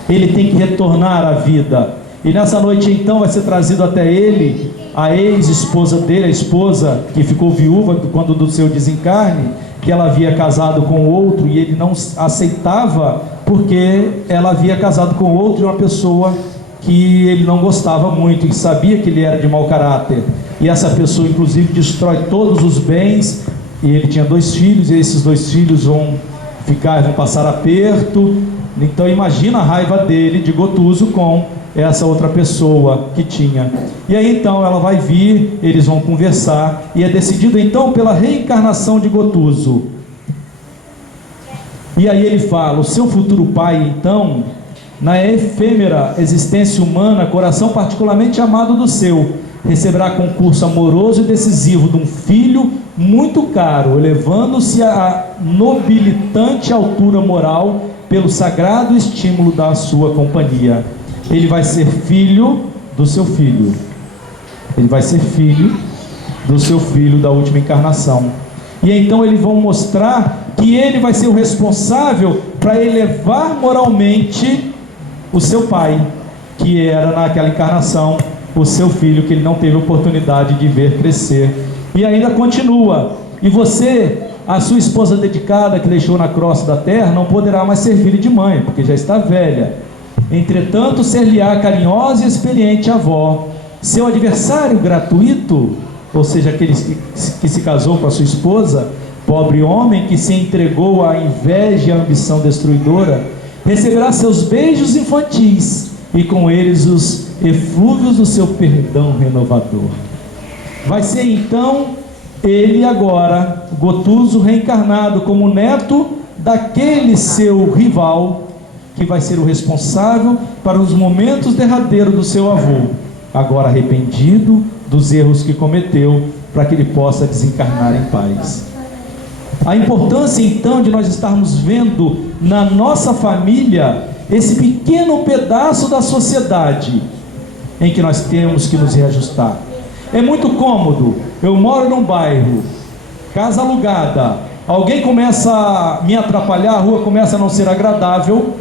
Ele tem que retornar à vida. E nessa noite então vai ser trazido até ele a ex-esposa dele, a esposa que ficou viúva quando do seu desencarne, que ela havia casado com outro e ele não aceitava porque ela havia casado com outro e uma pessoa que ele não gostava muito e sabia que ele era de mau caráter. E essa pessoa inclusive destrói todos os bens, e ele tinha 2 filhos, e esses 2 filhos vão passar aperto. Então imagina a raiva dele, de Gotuso, com essa outra pessoa que tinha. E aí então ela vai vir, eles vão conversar, e é decidido então pela reencarnação de Gotuso. E aí ele fala: o seu futuro pai então, na efêmera existência humana, coração particularmente amado do seu, receberá concurso amoroso e decisivo de um filho muito caro, elevando-se à nobilitante altura moral pelo sagrado estímulo da sua companhia. Ele vai ser filho do seu filho. Ele vai ser filho do seu filho da última encarnação. E então eles vão mostrar que ele vai ser o responsável para elevar moralmente o seu pai, que era naquela encarnação o seu filho, que ele não teve oportunidade de ver crescer. E ainda continua: e você, a sua esposa dedicada que deixou na crosta da terra, não poderá mais ser filha de mãe, porque já está velha. Entretanto, ser-lhe-á carinhosa e experiente avó. Seu adversário gratuito, ou seja, aquele que se casou com a sua esposa, pobre homem que se entregou à inveja e à ambição destruidora, receberá seus beijos infantis e com eles os eflúvios do seu perdão renovador. Vai ser então ele agora, Gotuso, reencarnado como neto daquele seu rival, que vai ser o responsável para os momentos derradeiros do seu avô, agora arrependido dos erros que cometeu, para que ele possa desencarnar em paz. A importância então de nós estarmos vendo na nossa família esse pequeno pedaço da sociedade em que nós temos que nos reajustar. É muito cômodo, eu moro num bairro, casa alugada, alguém começa a me atrapalhar, a rua começa a não ser agradável,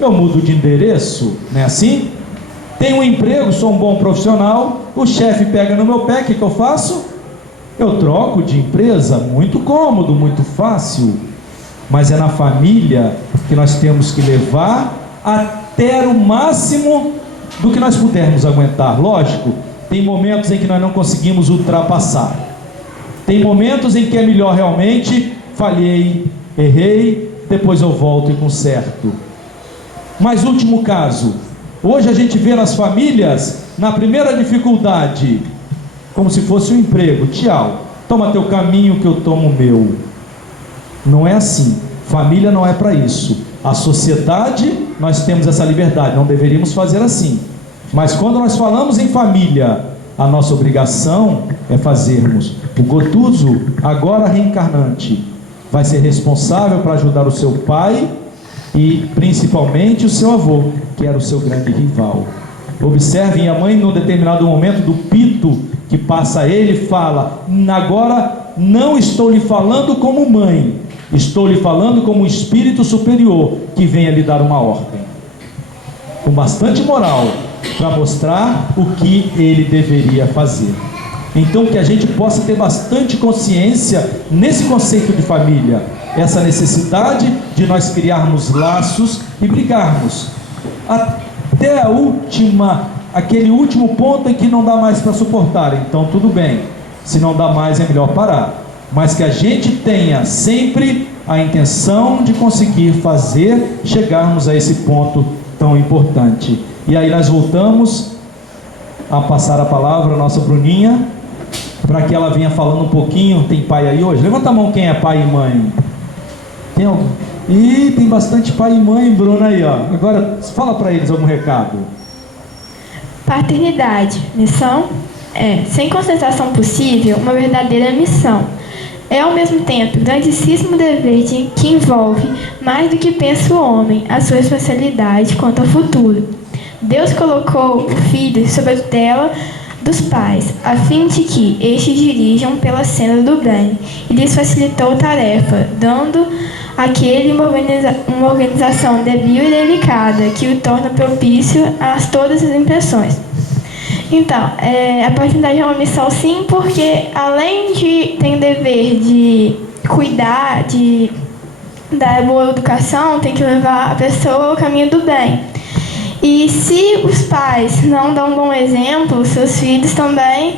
eu mudo de endereço, não é assim? Tenho um emprego, sou um bom profissional, o chefe pega no meu pé, o que eu faço? Eu troco de empresa, muito cômodo, muito fácil. Mas é na família que nós temos que levar até o máximo do que nós pudermos aguentar. Lógico, tem momentos em que nós não conseguimos ultrapassar. Tem momentos em que é melhor realmente, falhei, errei, depois eu volto e conserto. Mas último caso, hoje a gente vê nas famílias, na primeira dificuldade, como se fosse um emprego: tchau, toma teu caminho que eu tomo o meu. Não é assim, família não é para isso. A sociedade, nós temos essa liberdade, não deveríamos fazer assim. Mas quando nós falamos em família, a nossa obrigação é fazermos. O Gotuso, agora reencarnante, vai ser responsável para ajudar o seu pai e principalmente o seu avô, que era o seu grande rival. Observem, a mãe, num determinado momento do pito que passa a ele, fala: agora não estou lhe falando como mãe, estou lhe falando como um espírito superior que venha lhe dar uma ordem, com bastante moral, para mostrar o que ele deveria fazer. Então que a gente possa ter bastante consciência nesse conceito de família, essa necessidade de nós criarmos laços e brigarmos até aquele último ponto em que não dá mais para suportar. Então tudo bem, se não dá mais é melhor parar, mas que a gente tenha sempre a intenção de conseguir chegarmos a esse ponto tão importante. E aí nós voltamos a passar a palavra à nossa Bruninha, para que ela venha falando um pouquinho. Tem pai aí hoje? Levanta a mão quem é pai e mãe. Tem algum? Ih, tem bastante pai e mãe, Bruna, aí, ó. Agora, fala para eles algum recado. Paternidade. Missão é, sem concentração possível, uma verdadeira missão. É, ao mesmo tempo, grandíssimo dever que envolve, mais do que pensa o homem, a sua responsabilidade quanto ao futuro. Deus colocou o filho sob a tutela dos pais, a fim de que estes dirijam pela senda do bem, e lhes facilitou a tarefa, dando àquele uma organização débil e delicada, que o torna propício a todas as impressões. Então, a paternidade é uma missão sim, porque além de ter o dever de cuidar, de dar boa educação, tem que levar a pessoa ao caminho do bem. E se os pais não dão um bom exemplo, seus filhos também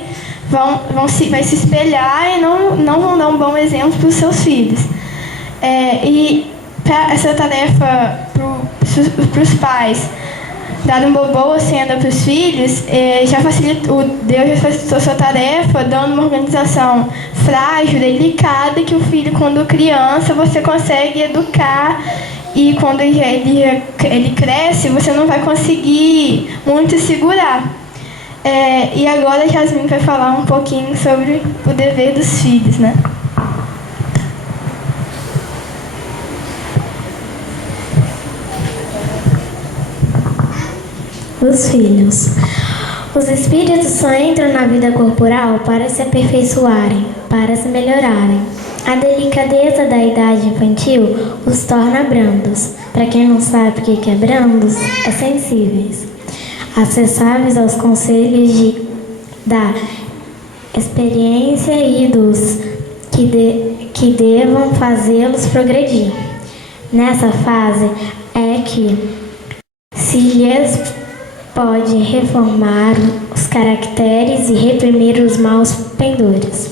vai se espelhar e não vão dar um bom exemplo para os seus filhos. E para essa tarefa para os pais, dar uma boa senda para os filhos, Deus já facilitou sua tarefa, dando uma organização frágil, delicada, que o filho, quando criança, você consegue educar, e quando ele cresce, você não vai conseguir muito segurar. E agora a Jasmine vai falar um pouquinho sobre o dever dos filhos, né? Os filhos. Os espíritos só entram na vida corporal para se aperfeiçoarem, para se melhorarem. A delicadeza da idade infantil os torna brandos. Para quem não sabe o que é brandos, é sensíveis, acessáveis aos conselhos da experiência e dos que devam fazê-los progredir. Nessa fase é que se lhes pode reformar os caracteres e reprimir os maus pendores.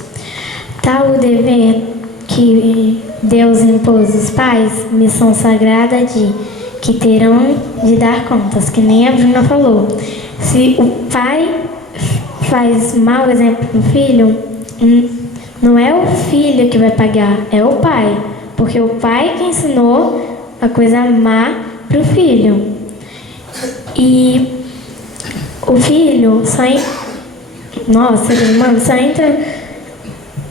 Tal o dever que Deus impôs aos pais, missão sagrada que terão de dar contas, que nem a Bruna falou. Se o pai faz mau exemplo para o filho, não é o filho que vai pagar, é o pai, porque o pai que ensinou a coisa má para o filho. E o filho só entra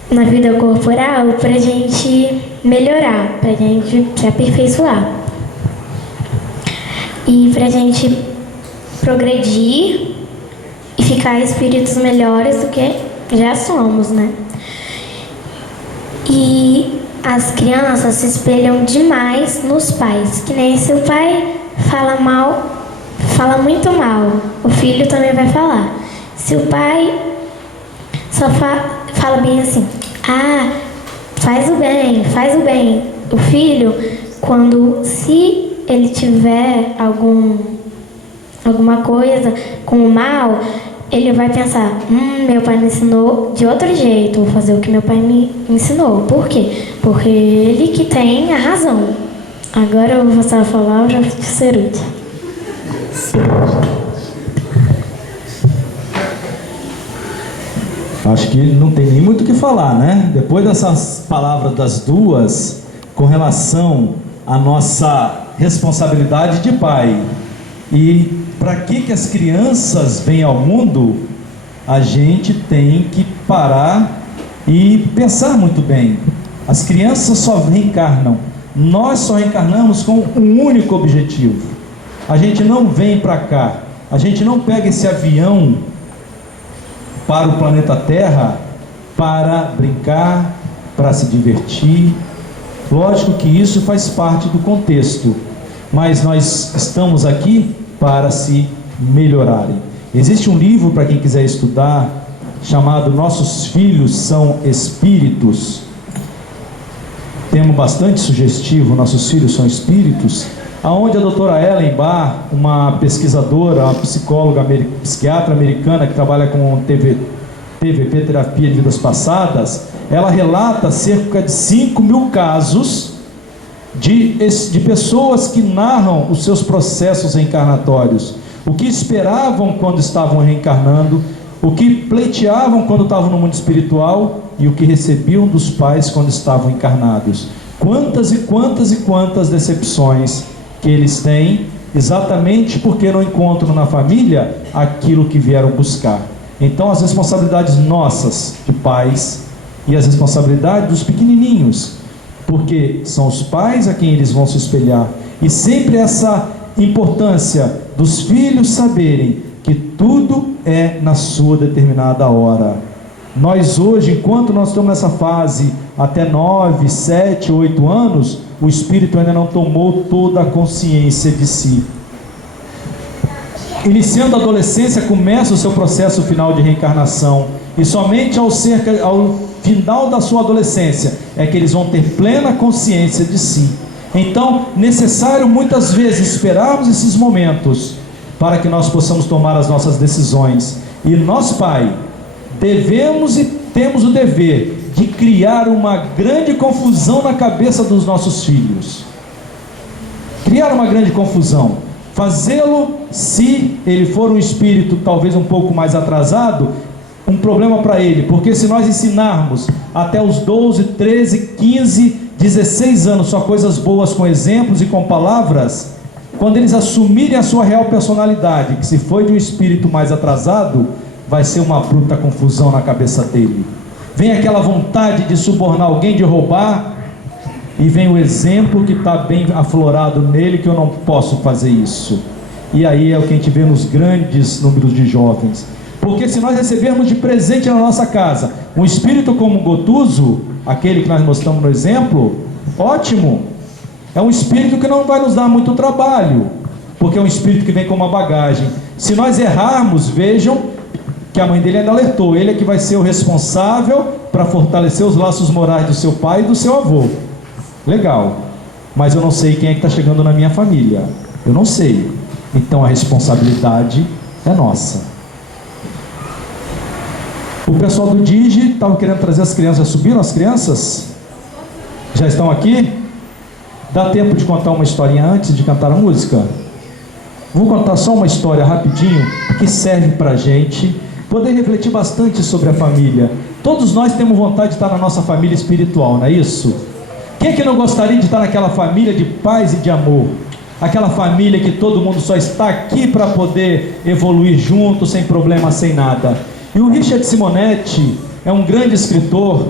na vida corporal para a gente melhorar, para a gente se aperfeiçoar e para a gente progredir e ficar espíritos melhores do que já somos, né? E as crianças se espelham demais nos pais, que nem se o pai fala muito mal, o filho também vai falar. Se o pai só fala bem assim, faz o bem, o filho, se ele tiver alguma coisa com o mal, ele vai pensar, meu pai me ensinou de outro jeito, vou fazer o que meu pai me ensinou. Por quê? Porque ele que tem a razão. Agora eu vou passar a palavra para o Ceruti. Acho que não tem nem muito o que falar, né? Depois dessas palavras das duas, com relação à nossa responsabilidade de pai e para que as crianças vêm ao mundo, a gente tem que parar e pensar muito bem. As crianças só reencarnam, nós só reencarnamos com um único objetivo. A gente não vem para cá, a gente não pega esse avião para o planeta Terra para brincar, para se divertir. Lógico que isso faz parte do contexto, mas nós estamos aqui para se melhorarem. Existe um livro para quem quiser estudar, chamado Nossos Filhos São Espíritos. Termo bastante sugestivo, Nossos Filhos São Espíritos, aonde a doutora Ellen Barr, uma pesquisadora, uma psicóloga, psiquiatra americana que trabalha com TVP, terapia de vidas passadas, ela relata cerca de 5.000 casos de pessoas que narram os seus processos reencarnatórios, o que esperavam quando estavam reencarnando, o que pleiteavam quando estavam no mundo espiritual e o que recebiam dos pais quando estavam encarnados. Quantas e quantas e quantas decepções que eles têm, exatamente porque não encontram na família aquilo que vieram buscar. Então as responsabilidades nossas de pais e as responsabilidades dos pequenininhos, porque são os pais a quem eles vão se espelhar, e sempre essa importância dos filhos saberem que tudo é na sua determinada hora. Nós hoje, enquanto nós estamos nessa fase até 9, 7, 8 anos, o espírito ainda não tomou toda a consciência de si. Iniciando a adolescência, começa o seu processo final de reencarnação, e somente ao final da sua adolescência é que eles vão ter plena consciência de si. Então, necessário muitas vezes esperarmos esses momentos para que nós possamos tomar as nossas decisões. E nós, pai, devemos e temos o dever de criar uma grande confusão na cabeça dos nossos filhos. Criar uma grande confusão. Fazê-lo, se ele for um espírito talvez um pouco mais atrasado, um problema para ele, porque se nós ensinarmos até os 12, 13, 15, 16 anos só coisas boas com exemplos e com palavras, quando eles assumirem a sua real personalidade, que se foi de um espírito mais atrasado, vai ser uma bruta confusão na cabeça dele. Vem aquela vontade de subornar alguém, de roubar, e vem o exemplo que está bem aflorado nele, que eu não posso fazer isso. E aí é o que a gente vê nos grandes números de jovens. Porque se nós recebermos de presente na nossa casa um espírito como Gotuso, aquele que nós mostramos no exemplo, ótimo. É um espírito que não vai nos dar muito trabalho, porque é um espírito que vem com uma bagagem. Se nós errarmos, vejam que a mãe dele ainda alertou, ele é que vai ser o responsável para fortalecer os laços morais do seu pai e do seu avô. Legal, mas eu não sei quem é que está chegando na minha família, eu não sei. Então a responsabilidade é nossa. O pessoal do Digi estava querendo trazer as crianças. Já subiram as crianças? Já estão aqui? Dá tempo de contar uma historinha antes de cantar a música? Vou contar só uma história rapidinho, que serve para a gente poder refletir bastante sobre a família. Todos nós temos vontade de estar na nossa família espiritual, não é isso? Quem é que não gostaria de estar naquela família de paz e de amor? Aquela família que todo mundo só está aqui para poder evoluir junto, sem problema, sem nada. E o Richard Simonetti é um grande escritor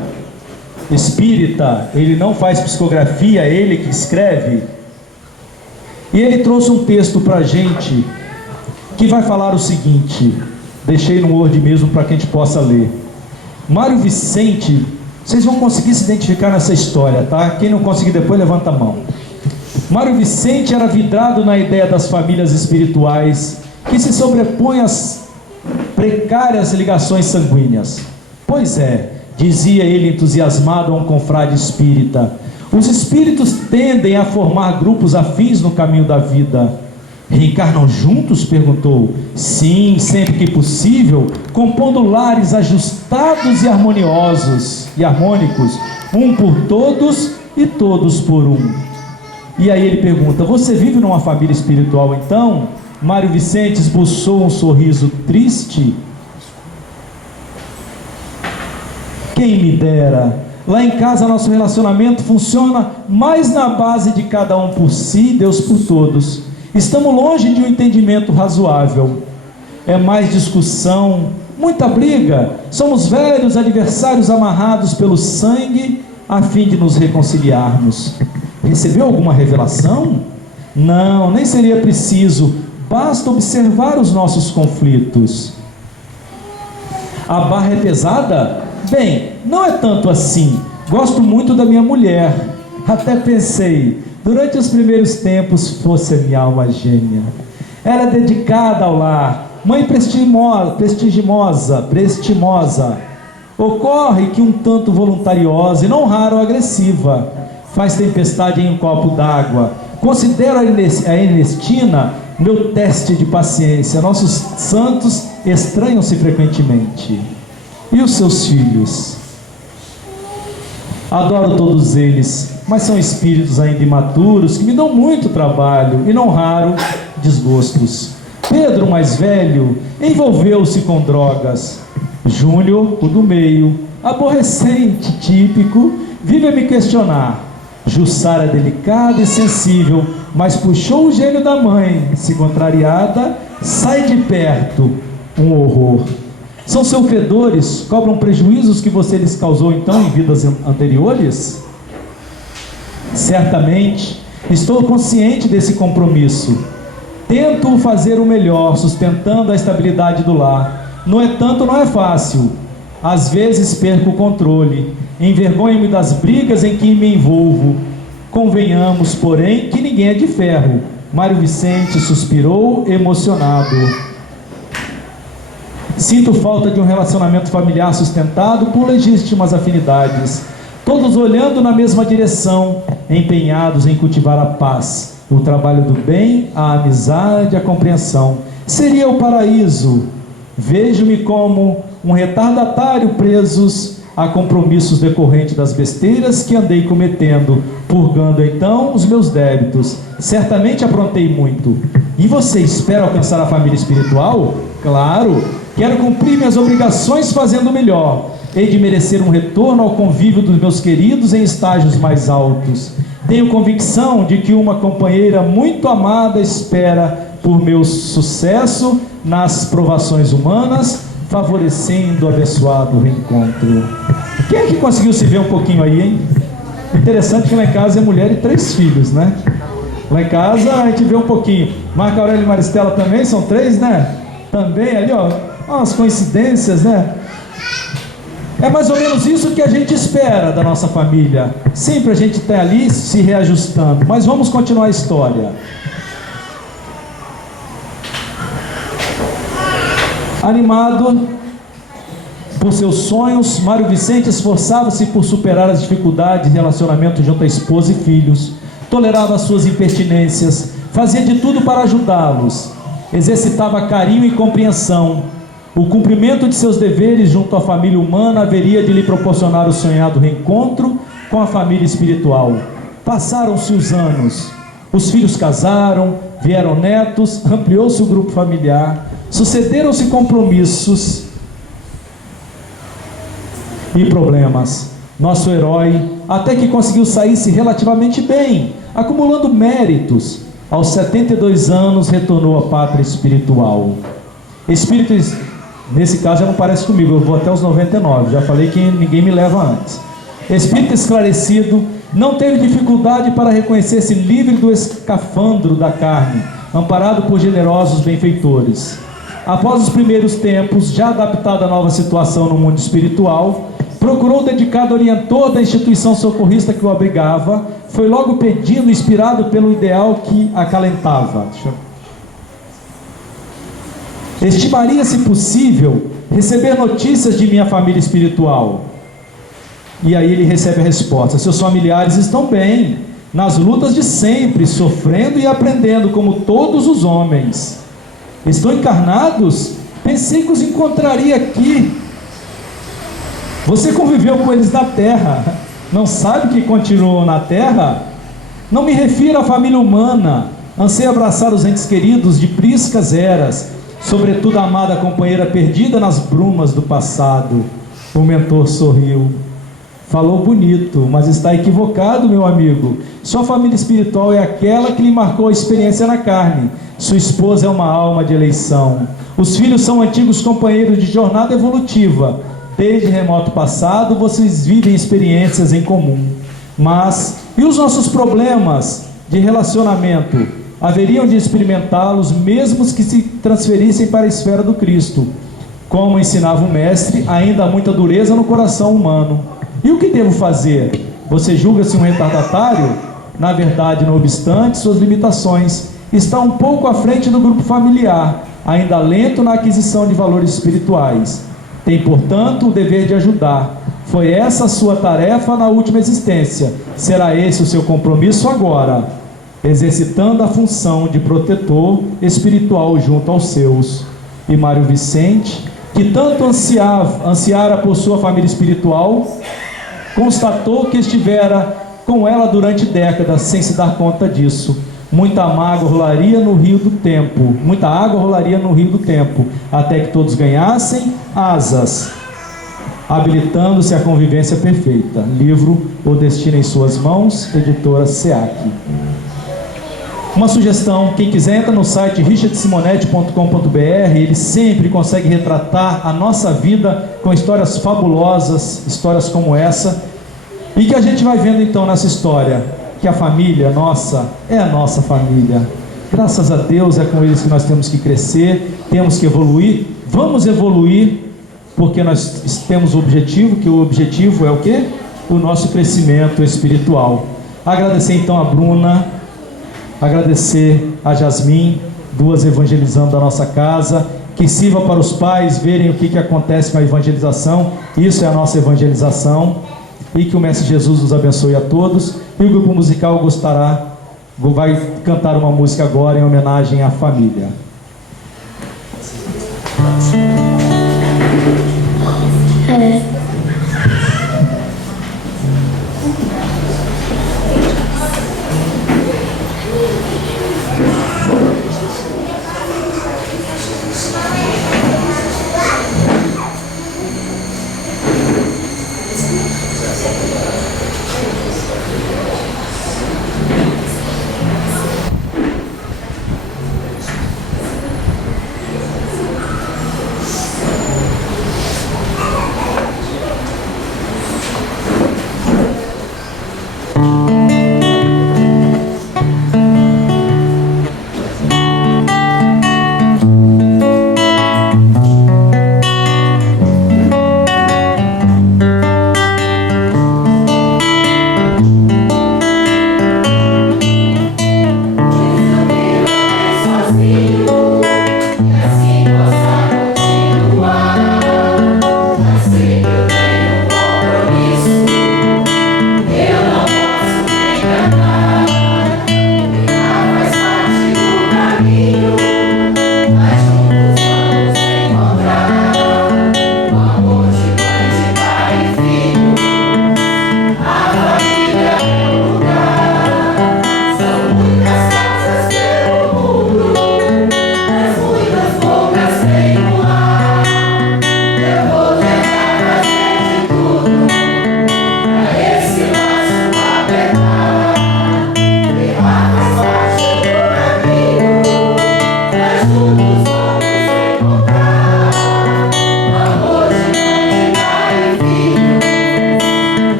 espírita, ele não faz psicografia, ele que escreve. E ele trouxe um texto para a gente, que vai falar o seguinte, deixei no Word mesmo para que a gente possa ler. Mário Vicente, vocês vão conseguir se identificar nessa história, tá? Quem não conseguir depois, levanta a mão. Mário Vicente era vidrado na ideia das famílias espirituais, que se sobrepõem às precárias ligações sanguíneas. Pois é, dizia ele entusiasmado a um confrade espírita, os espíritos tendem a formar grupos afins no caminho da vida. Reencarnam juntos? Perguntou. Sim, sempre que possível, compondo lares ajustados e harmoniosos e harmônicos, um por todos e todos por um. E aí ele pergunta, você vive numa família espiritual então? Mário Vicente esboçou um sorriso triste. Quem me dera. Lá em casa nosso relacionamento funciona mais na base de cada um por si, Deus por todos. Estamos longe de um entendimento razoável. É mais discussão, muita briga. Somos velhos adversários amarrados pelo sangue a fim de nos reconciliarmos. Recebeu alguma revelação? Não, nem seria preciso. Basta observar os nossos conflitos. A barra é pesada? Bem, não é tanto assim. Gosto muito da minha mulher. Até pensei, durante os primeiros tempos, fosse a minha alma gêmea. Era dedicada ao lar, mãe prestimosa. Ocorre que um tanto voluntariosa e não raro agressiva. Faz tempestade em um copo d'água. Considero a Ernestina meu teste de paciência. Nossos santos estranham-se frequentemente. E os seus filhos? Adoro todos eles, mas são espíritos ainda imaturos que me dão muito trabalho e não raro desgostos. Pedro, mais velho, envolveu-se com drogas. Júnior, o do meio, aborrecente, típico, vive a me questionar. Jussara delicada e sensível, mas puxou o gênio da mãe. Se contrariada, sai de perto. Um horror. São seus credores, cobram prejuízos que você lhes causou então em vidas anteriores? Certamente, estou consciente desse compromisso. Tento fazer o melhor, sustentando a estabilidade do lar. No entanto, não é fácil. Às vezes perco o controle, envergonho-me das brigas em que me envolvo. Convenhamos, porém, que ninguém é de ferro. Mário Vicente suspirou, emocionado. Sinto falta de um relacionamento familiar sustentado por legítimas afinidades, todos olhando na mesma direção, empenhados em cultivar a paz, o trabalho do bem, a amizade, a compreensão. Seria o paraíso. Vejo-me como um retardatário presos a compromissos decorrentes das besteiras que andei cometendo, purgando então os meus débitos. Certamente aprontei muito. E você espera alcançar a família espiritual? Claro, quero cumprir minhas obrigações fazendo melhor. Hei de merecer um retorno ao convívio dos meus queridos em estágios mais altos. Tenho convicção de que uma companheira muito amada espera por meu sucesso nas provações humanas, favorecendo o abençoado reencontro. Quem é que conseguiu se ver um pouquinho aí, hein? Interessante que lá em casa é mulher e 3 filhos, né? Lá em casa a gente vê um pouquinho. Marco Aurélio e Maristela também, são 3, né? Também ali, ó, umas coincidências, né? É mais ou menos isso que a gente espera da nossa família. Sempre a gente está ali se reajustando. Mas vamos continuar a história. Animado por seus sonhos, Mário Vicente esforçava-se por superar as dificuldades de relacionamento junto à esposa e filhos, tolerava as suas impertinências, fazia de tudo para ajudá-los, exercitava carinho e compreensão. O cumprimento de seus deveres junto à família humana haveria de lhe proporcionar o sonhado reencontro com a família espiritual. Passaram-se os anos, os filhos casaram, vieram netos, ampliou-se o grupo familiar, sucederam-se compromissos e problemas. Nosso herói até que conseguiu sair-se relativamente bem, acumulando méritos. Aos 72 anos retornou à pátria espiritual. Espíritos, nesse caso já não parece comigo, eu vou até os 99, já falei que ninguém me leva antes. Espírito esclarecido, não teve dificuldade para reconhecer-se livre do escafandro da carne, amparado por generosos benfeitores. Após os primeiros tempos, já adaptado à nova situação no mundo espiritual, procurou o dedicado orientor da instituição socorrista que o abrigava, foi logo pedindo, inspirado pelo ideal que acalentava. Estimaria, se possível, receber notícias de minha família espiritual. E aí ele recebe a resposta: seus familiares estão bem, nas lutas de sempre, sofrendo e aprendendo como todos os homens. Estão encarnados? Pensei que os encontraria aqui. Você conviveu com eles na terra, não sabe que continuam na terra? Não me refiro à família humana. Anseio abraçar os entes queridos de priscas eras, sobretudo a amada companheira perdida nas brumas do passado. O mentor sorriu. Falou bonito, mas está equivocado, meu amigo. Sua família espiritual é aquela que lhe marcou a experiência na carne. Sua esposa é uma alma de eleição. Os filhos são antigos companheiros de jornada evolutiva. Desde remoto passado, vocês vivem experiências em comum. Mas, e os nossos problemas de relacionamento? Haveriam de experimentá-los mesmo que se transferissem para a esfera do Cristo. Como ensinava o mestre, ainda há muita dureza no coração humano. E o que devo fazer? Você julga-se um retardatário? Na verdade, não obstante suas limitações, está um pouco à frente do grupo familiar, ainda lento na aquisição de valores espirituais. Tem, portanto, o dever de ajudar. Foi essa a sua tarefa na última existência. Será esse o seu compromisso agora, exercitando a função de protetor espiritual junto aos seus. E Mário Vicente, que tanto ansiara por sua família espiritual, constatou que estivera com ela durante décadas sem se dar conta disso. muita água rolaria no rio do tempo, muita água rolaria no rio do tempo, até que todos ganhassem asas, habilitando-se à convivência perfeita. Livro O Destino em Suas Mãos, editora SEAC. Uma sugestão, quem quiser entra no site richardsimonetti.com.br, ele sempre consegue retratar a nossa vida com histórias fabulosas, histórias como essa, e que a gente vai vendo então nessa história, que a família nossa é a nossa família. Graças a Deus é com eles que nós temos que crescer, temos que evoluir, vamos evoluir, porque nós temos o objetivo, que o objetivo é o quê? O nosso crescimento espiritual. Agradecer então a Bruna, agradecer a Jasmin, duas evangelizando da nossa casa, que sirva para os pais verem o que acontece com a evangelização. Isso é a nossa evangelização, e que o Mestre Jesus nos abençoe a todos. E o grupo musical vai cantar uma música agora em homenagem à família.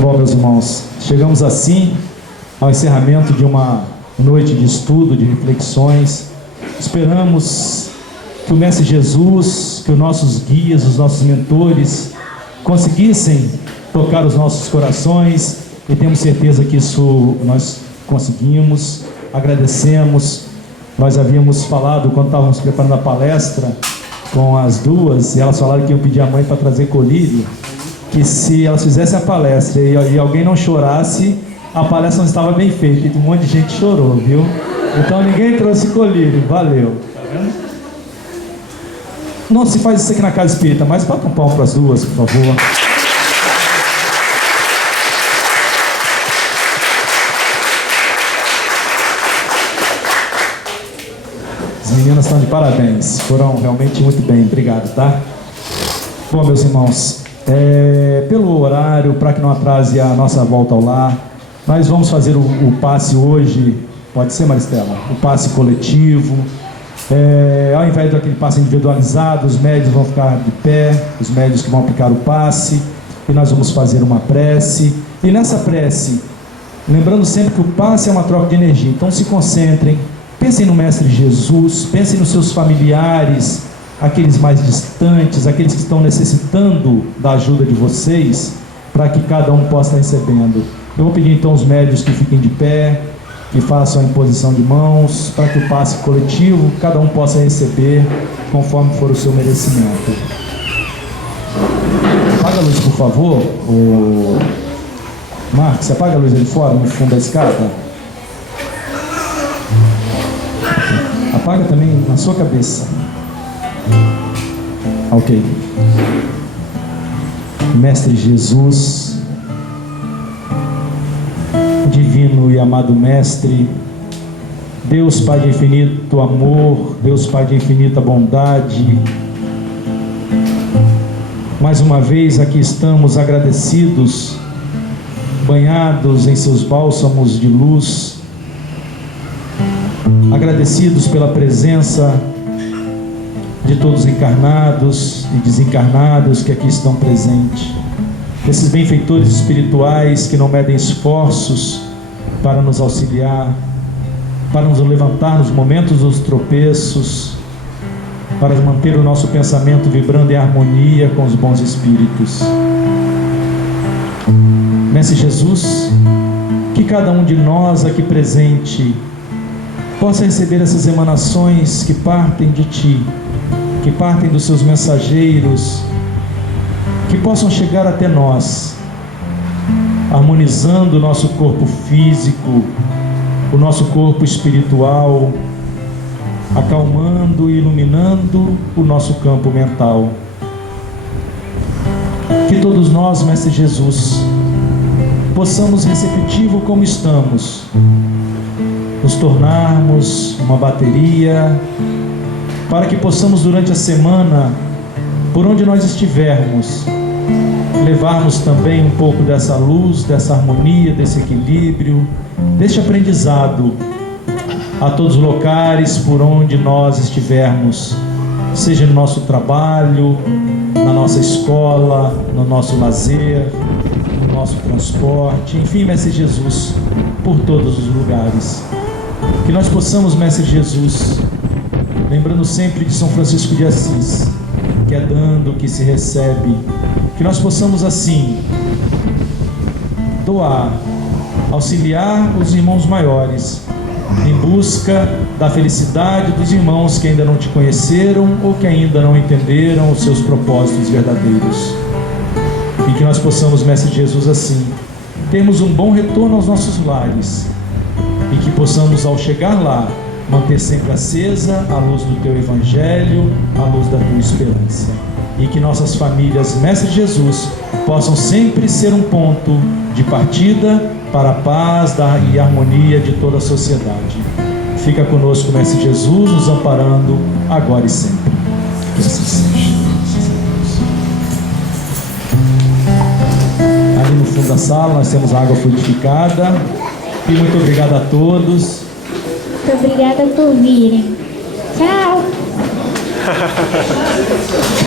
Bom, meus irmãos, chegamos assim ao encerramento de uma noite de estudo, de reflexões. Esperamos que o Mestre Jesus, que os nossos guias, os nossos mentores conseguissem tocar os nossos corações, e temos certeza que isso nós conseguimos. Agradecemos. Nós havíamos falado, quando estávamos preparando a palestra, com as duas, e elas falaram que iam pedir a mãe para trazer colírio, que se elas fizessem a palestra e alguém não chorasse, a palestra não estava bem feita, e um monte de gente chorou, viu? Então ninguém trouxe colírio, valeu. Tá vendo? Não se faz isso aqui na casa espírita, mas bata um palmo para as duas, por favor. As meninas estão de parabéns, foram realmente muito bem, obrigado, tá? Bom, meus irmãos, pelo horário, para que não atrase a nossa volta ao lar, nós vamos fazer o passe hoje, pode ser, Maristela? O passe coletivo. Ao invés daquele passe individualizado, os médios vão ficar de pé, os médios que vão aplicar o passe, e nós vamos fazer uma prece. E nessa prece, lembrando sempre que o passe é uma troca de energia, então se concentrem, pensem no Mestre Jesus, pensem nos seus familiares, aqueles mais distantes, aqueles que estão necessitando da ajuda de vocês, para que cada um possa estar recebendo. Eu vou pedir então aos médios que fiquem de pé, que façam a imposição de mãos, para que o passe coletivo, cada um possa receber conforme for o seu merecimento. Apaga a luz, por favor. Marcos, você apaga a luz ali fora, no fundo da escada. Apaga também na sua cabeça. Ok. Mestre Jesus, divino e amado Mestre, Deus Pai de infinito amor, Deus Pai de infinita bondade, mais uma vez aqui estamos agradecidos, banhados em seus bálsamos de luz, agradecidos pela presença de todos encarnados e desencarnados que aqui estão presentes, esses benfeitores espirituais que não medem esforços para nos auxiliar, para nos levantar nos momentos dos tropeços, para manter o nosso pensamento vibrando em harmonia com os bons espíritos. Mestre Jesus, que cada um de nós aqui presente possa receber essas emanações que partem de Ti, que partem dos Seus mensageiros, que possam chegar até nós, harmonizando o nosso corpo físico, o nosso corpo espiritual, acalmando e iluminando o nosso campo mental. Que todos nós, Mestre Jesus, possamos, receptivo como estamos, nos tornarmos uma bateria, para que possamos durante a semana, por onde nós estivermos, levarmos também um pouco dessa luz, dessa harmonia, desse equilíbrio, deste aprendizado a todos os locais por onde nós estivermos, seja no nosso trabalho, na nossa escola, no nosso lazer, no nosso transporte, enfim, Mestre Jesus, por todos os lugares. Que nós possamos, Mestre Jesus, lembrando sempre de São Francisco de Assis, que é dando que se recebe, que nós possamos assim doar, auxiliar os irmãos maiores em busca da felicidade dos irmãos que ainda não te conheceram ou que ainda não entenderam os seus propósitos verdadeiros. E que nós possamos, Mestre Jesus, assim termos um bom retorno aos nossos lares e que possamos, ao chegar lá, manter sempre acesa a luz do Teu Evangelho, a luz da Tua esperança. E que nossas famílias, Mestre Jesus, possam sempre ser um ponto de partida para a paz e a harmonia de toda a sociedade. Fica conosco, Mestre Jesus, nos amparando agora e sempre. Que assim seja. Ali no fundo da sala nós temos água fluidificada. E muito obrigado a todos. Muito obrigada por virem. Tchau!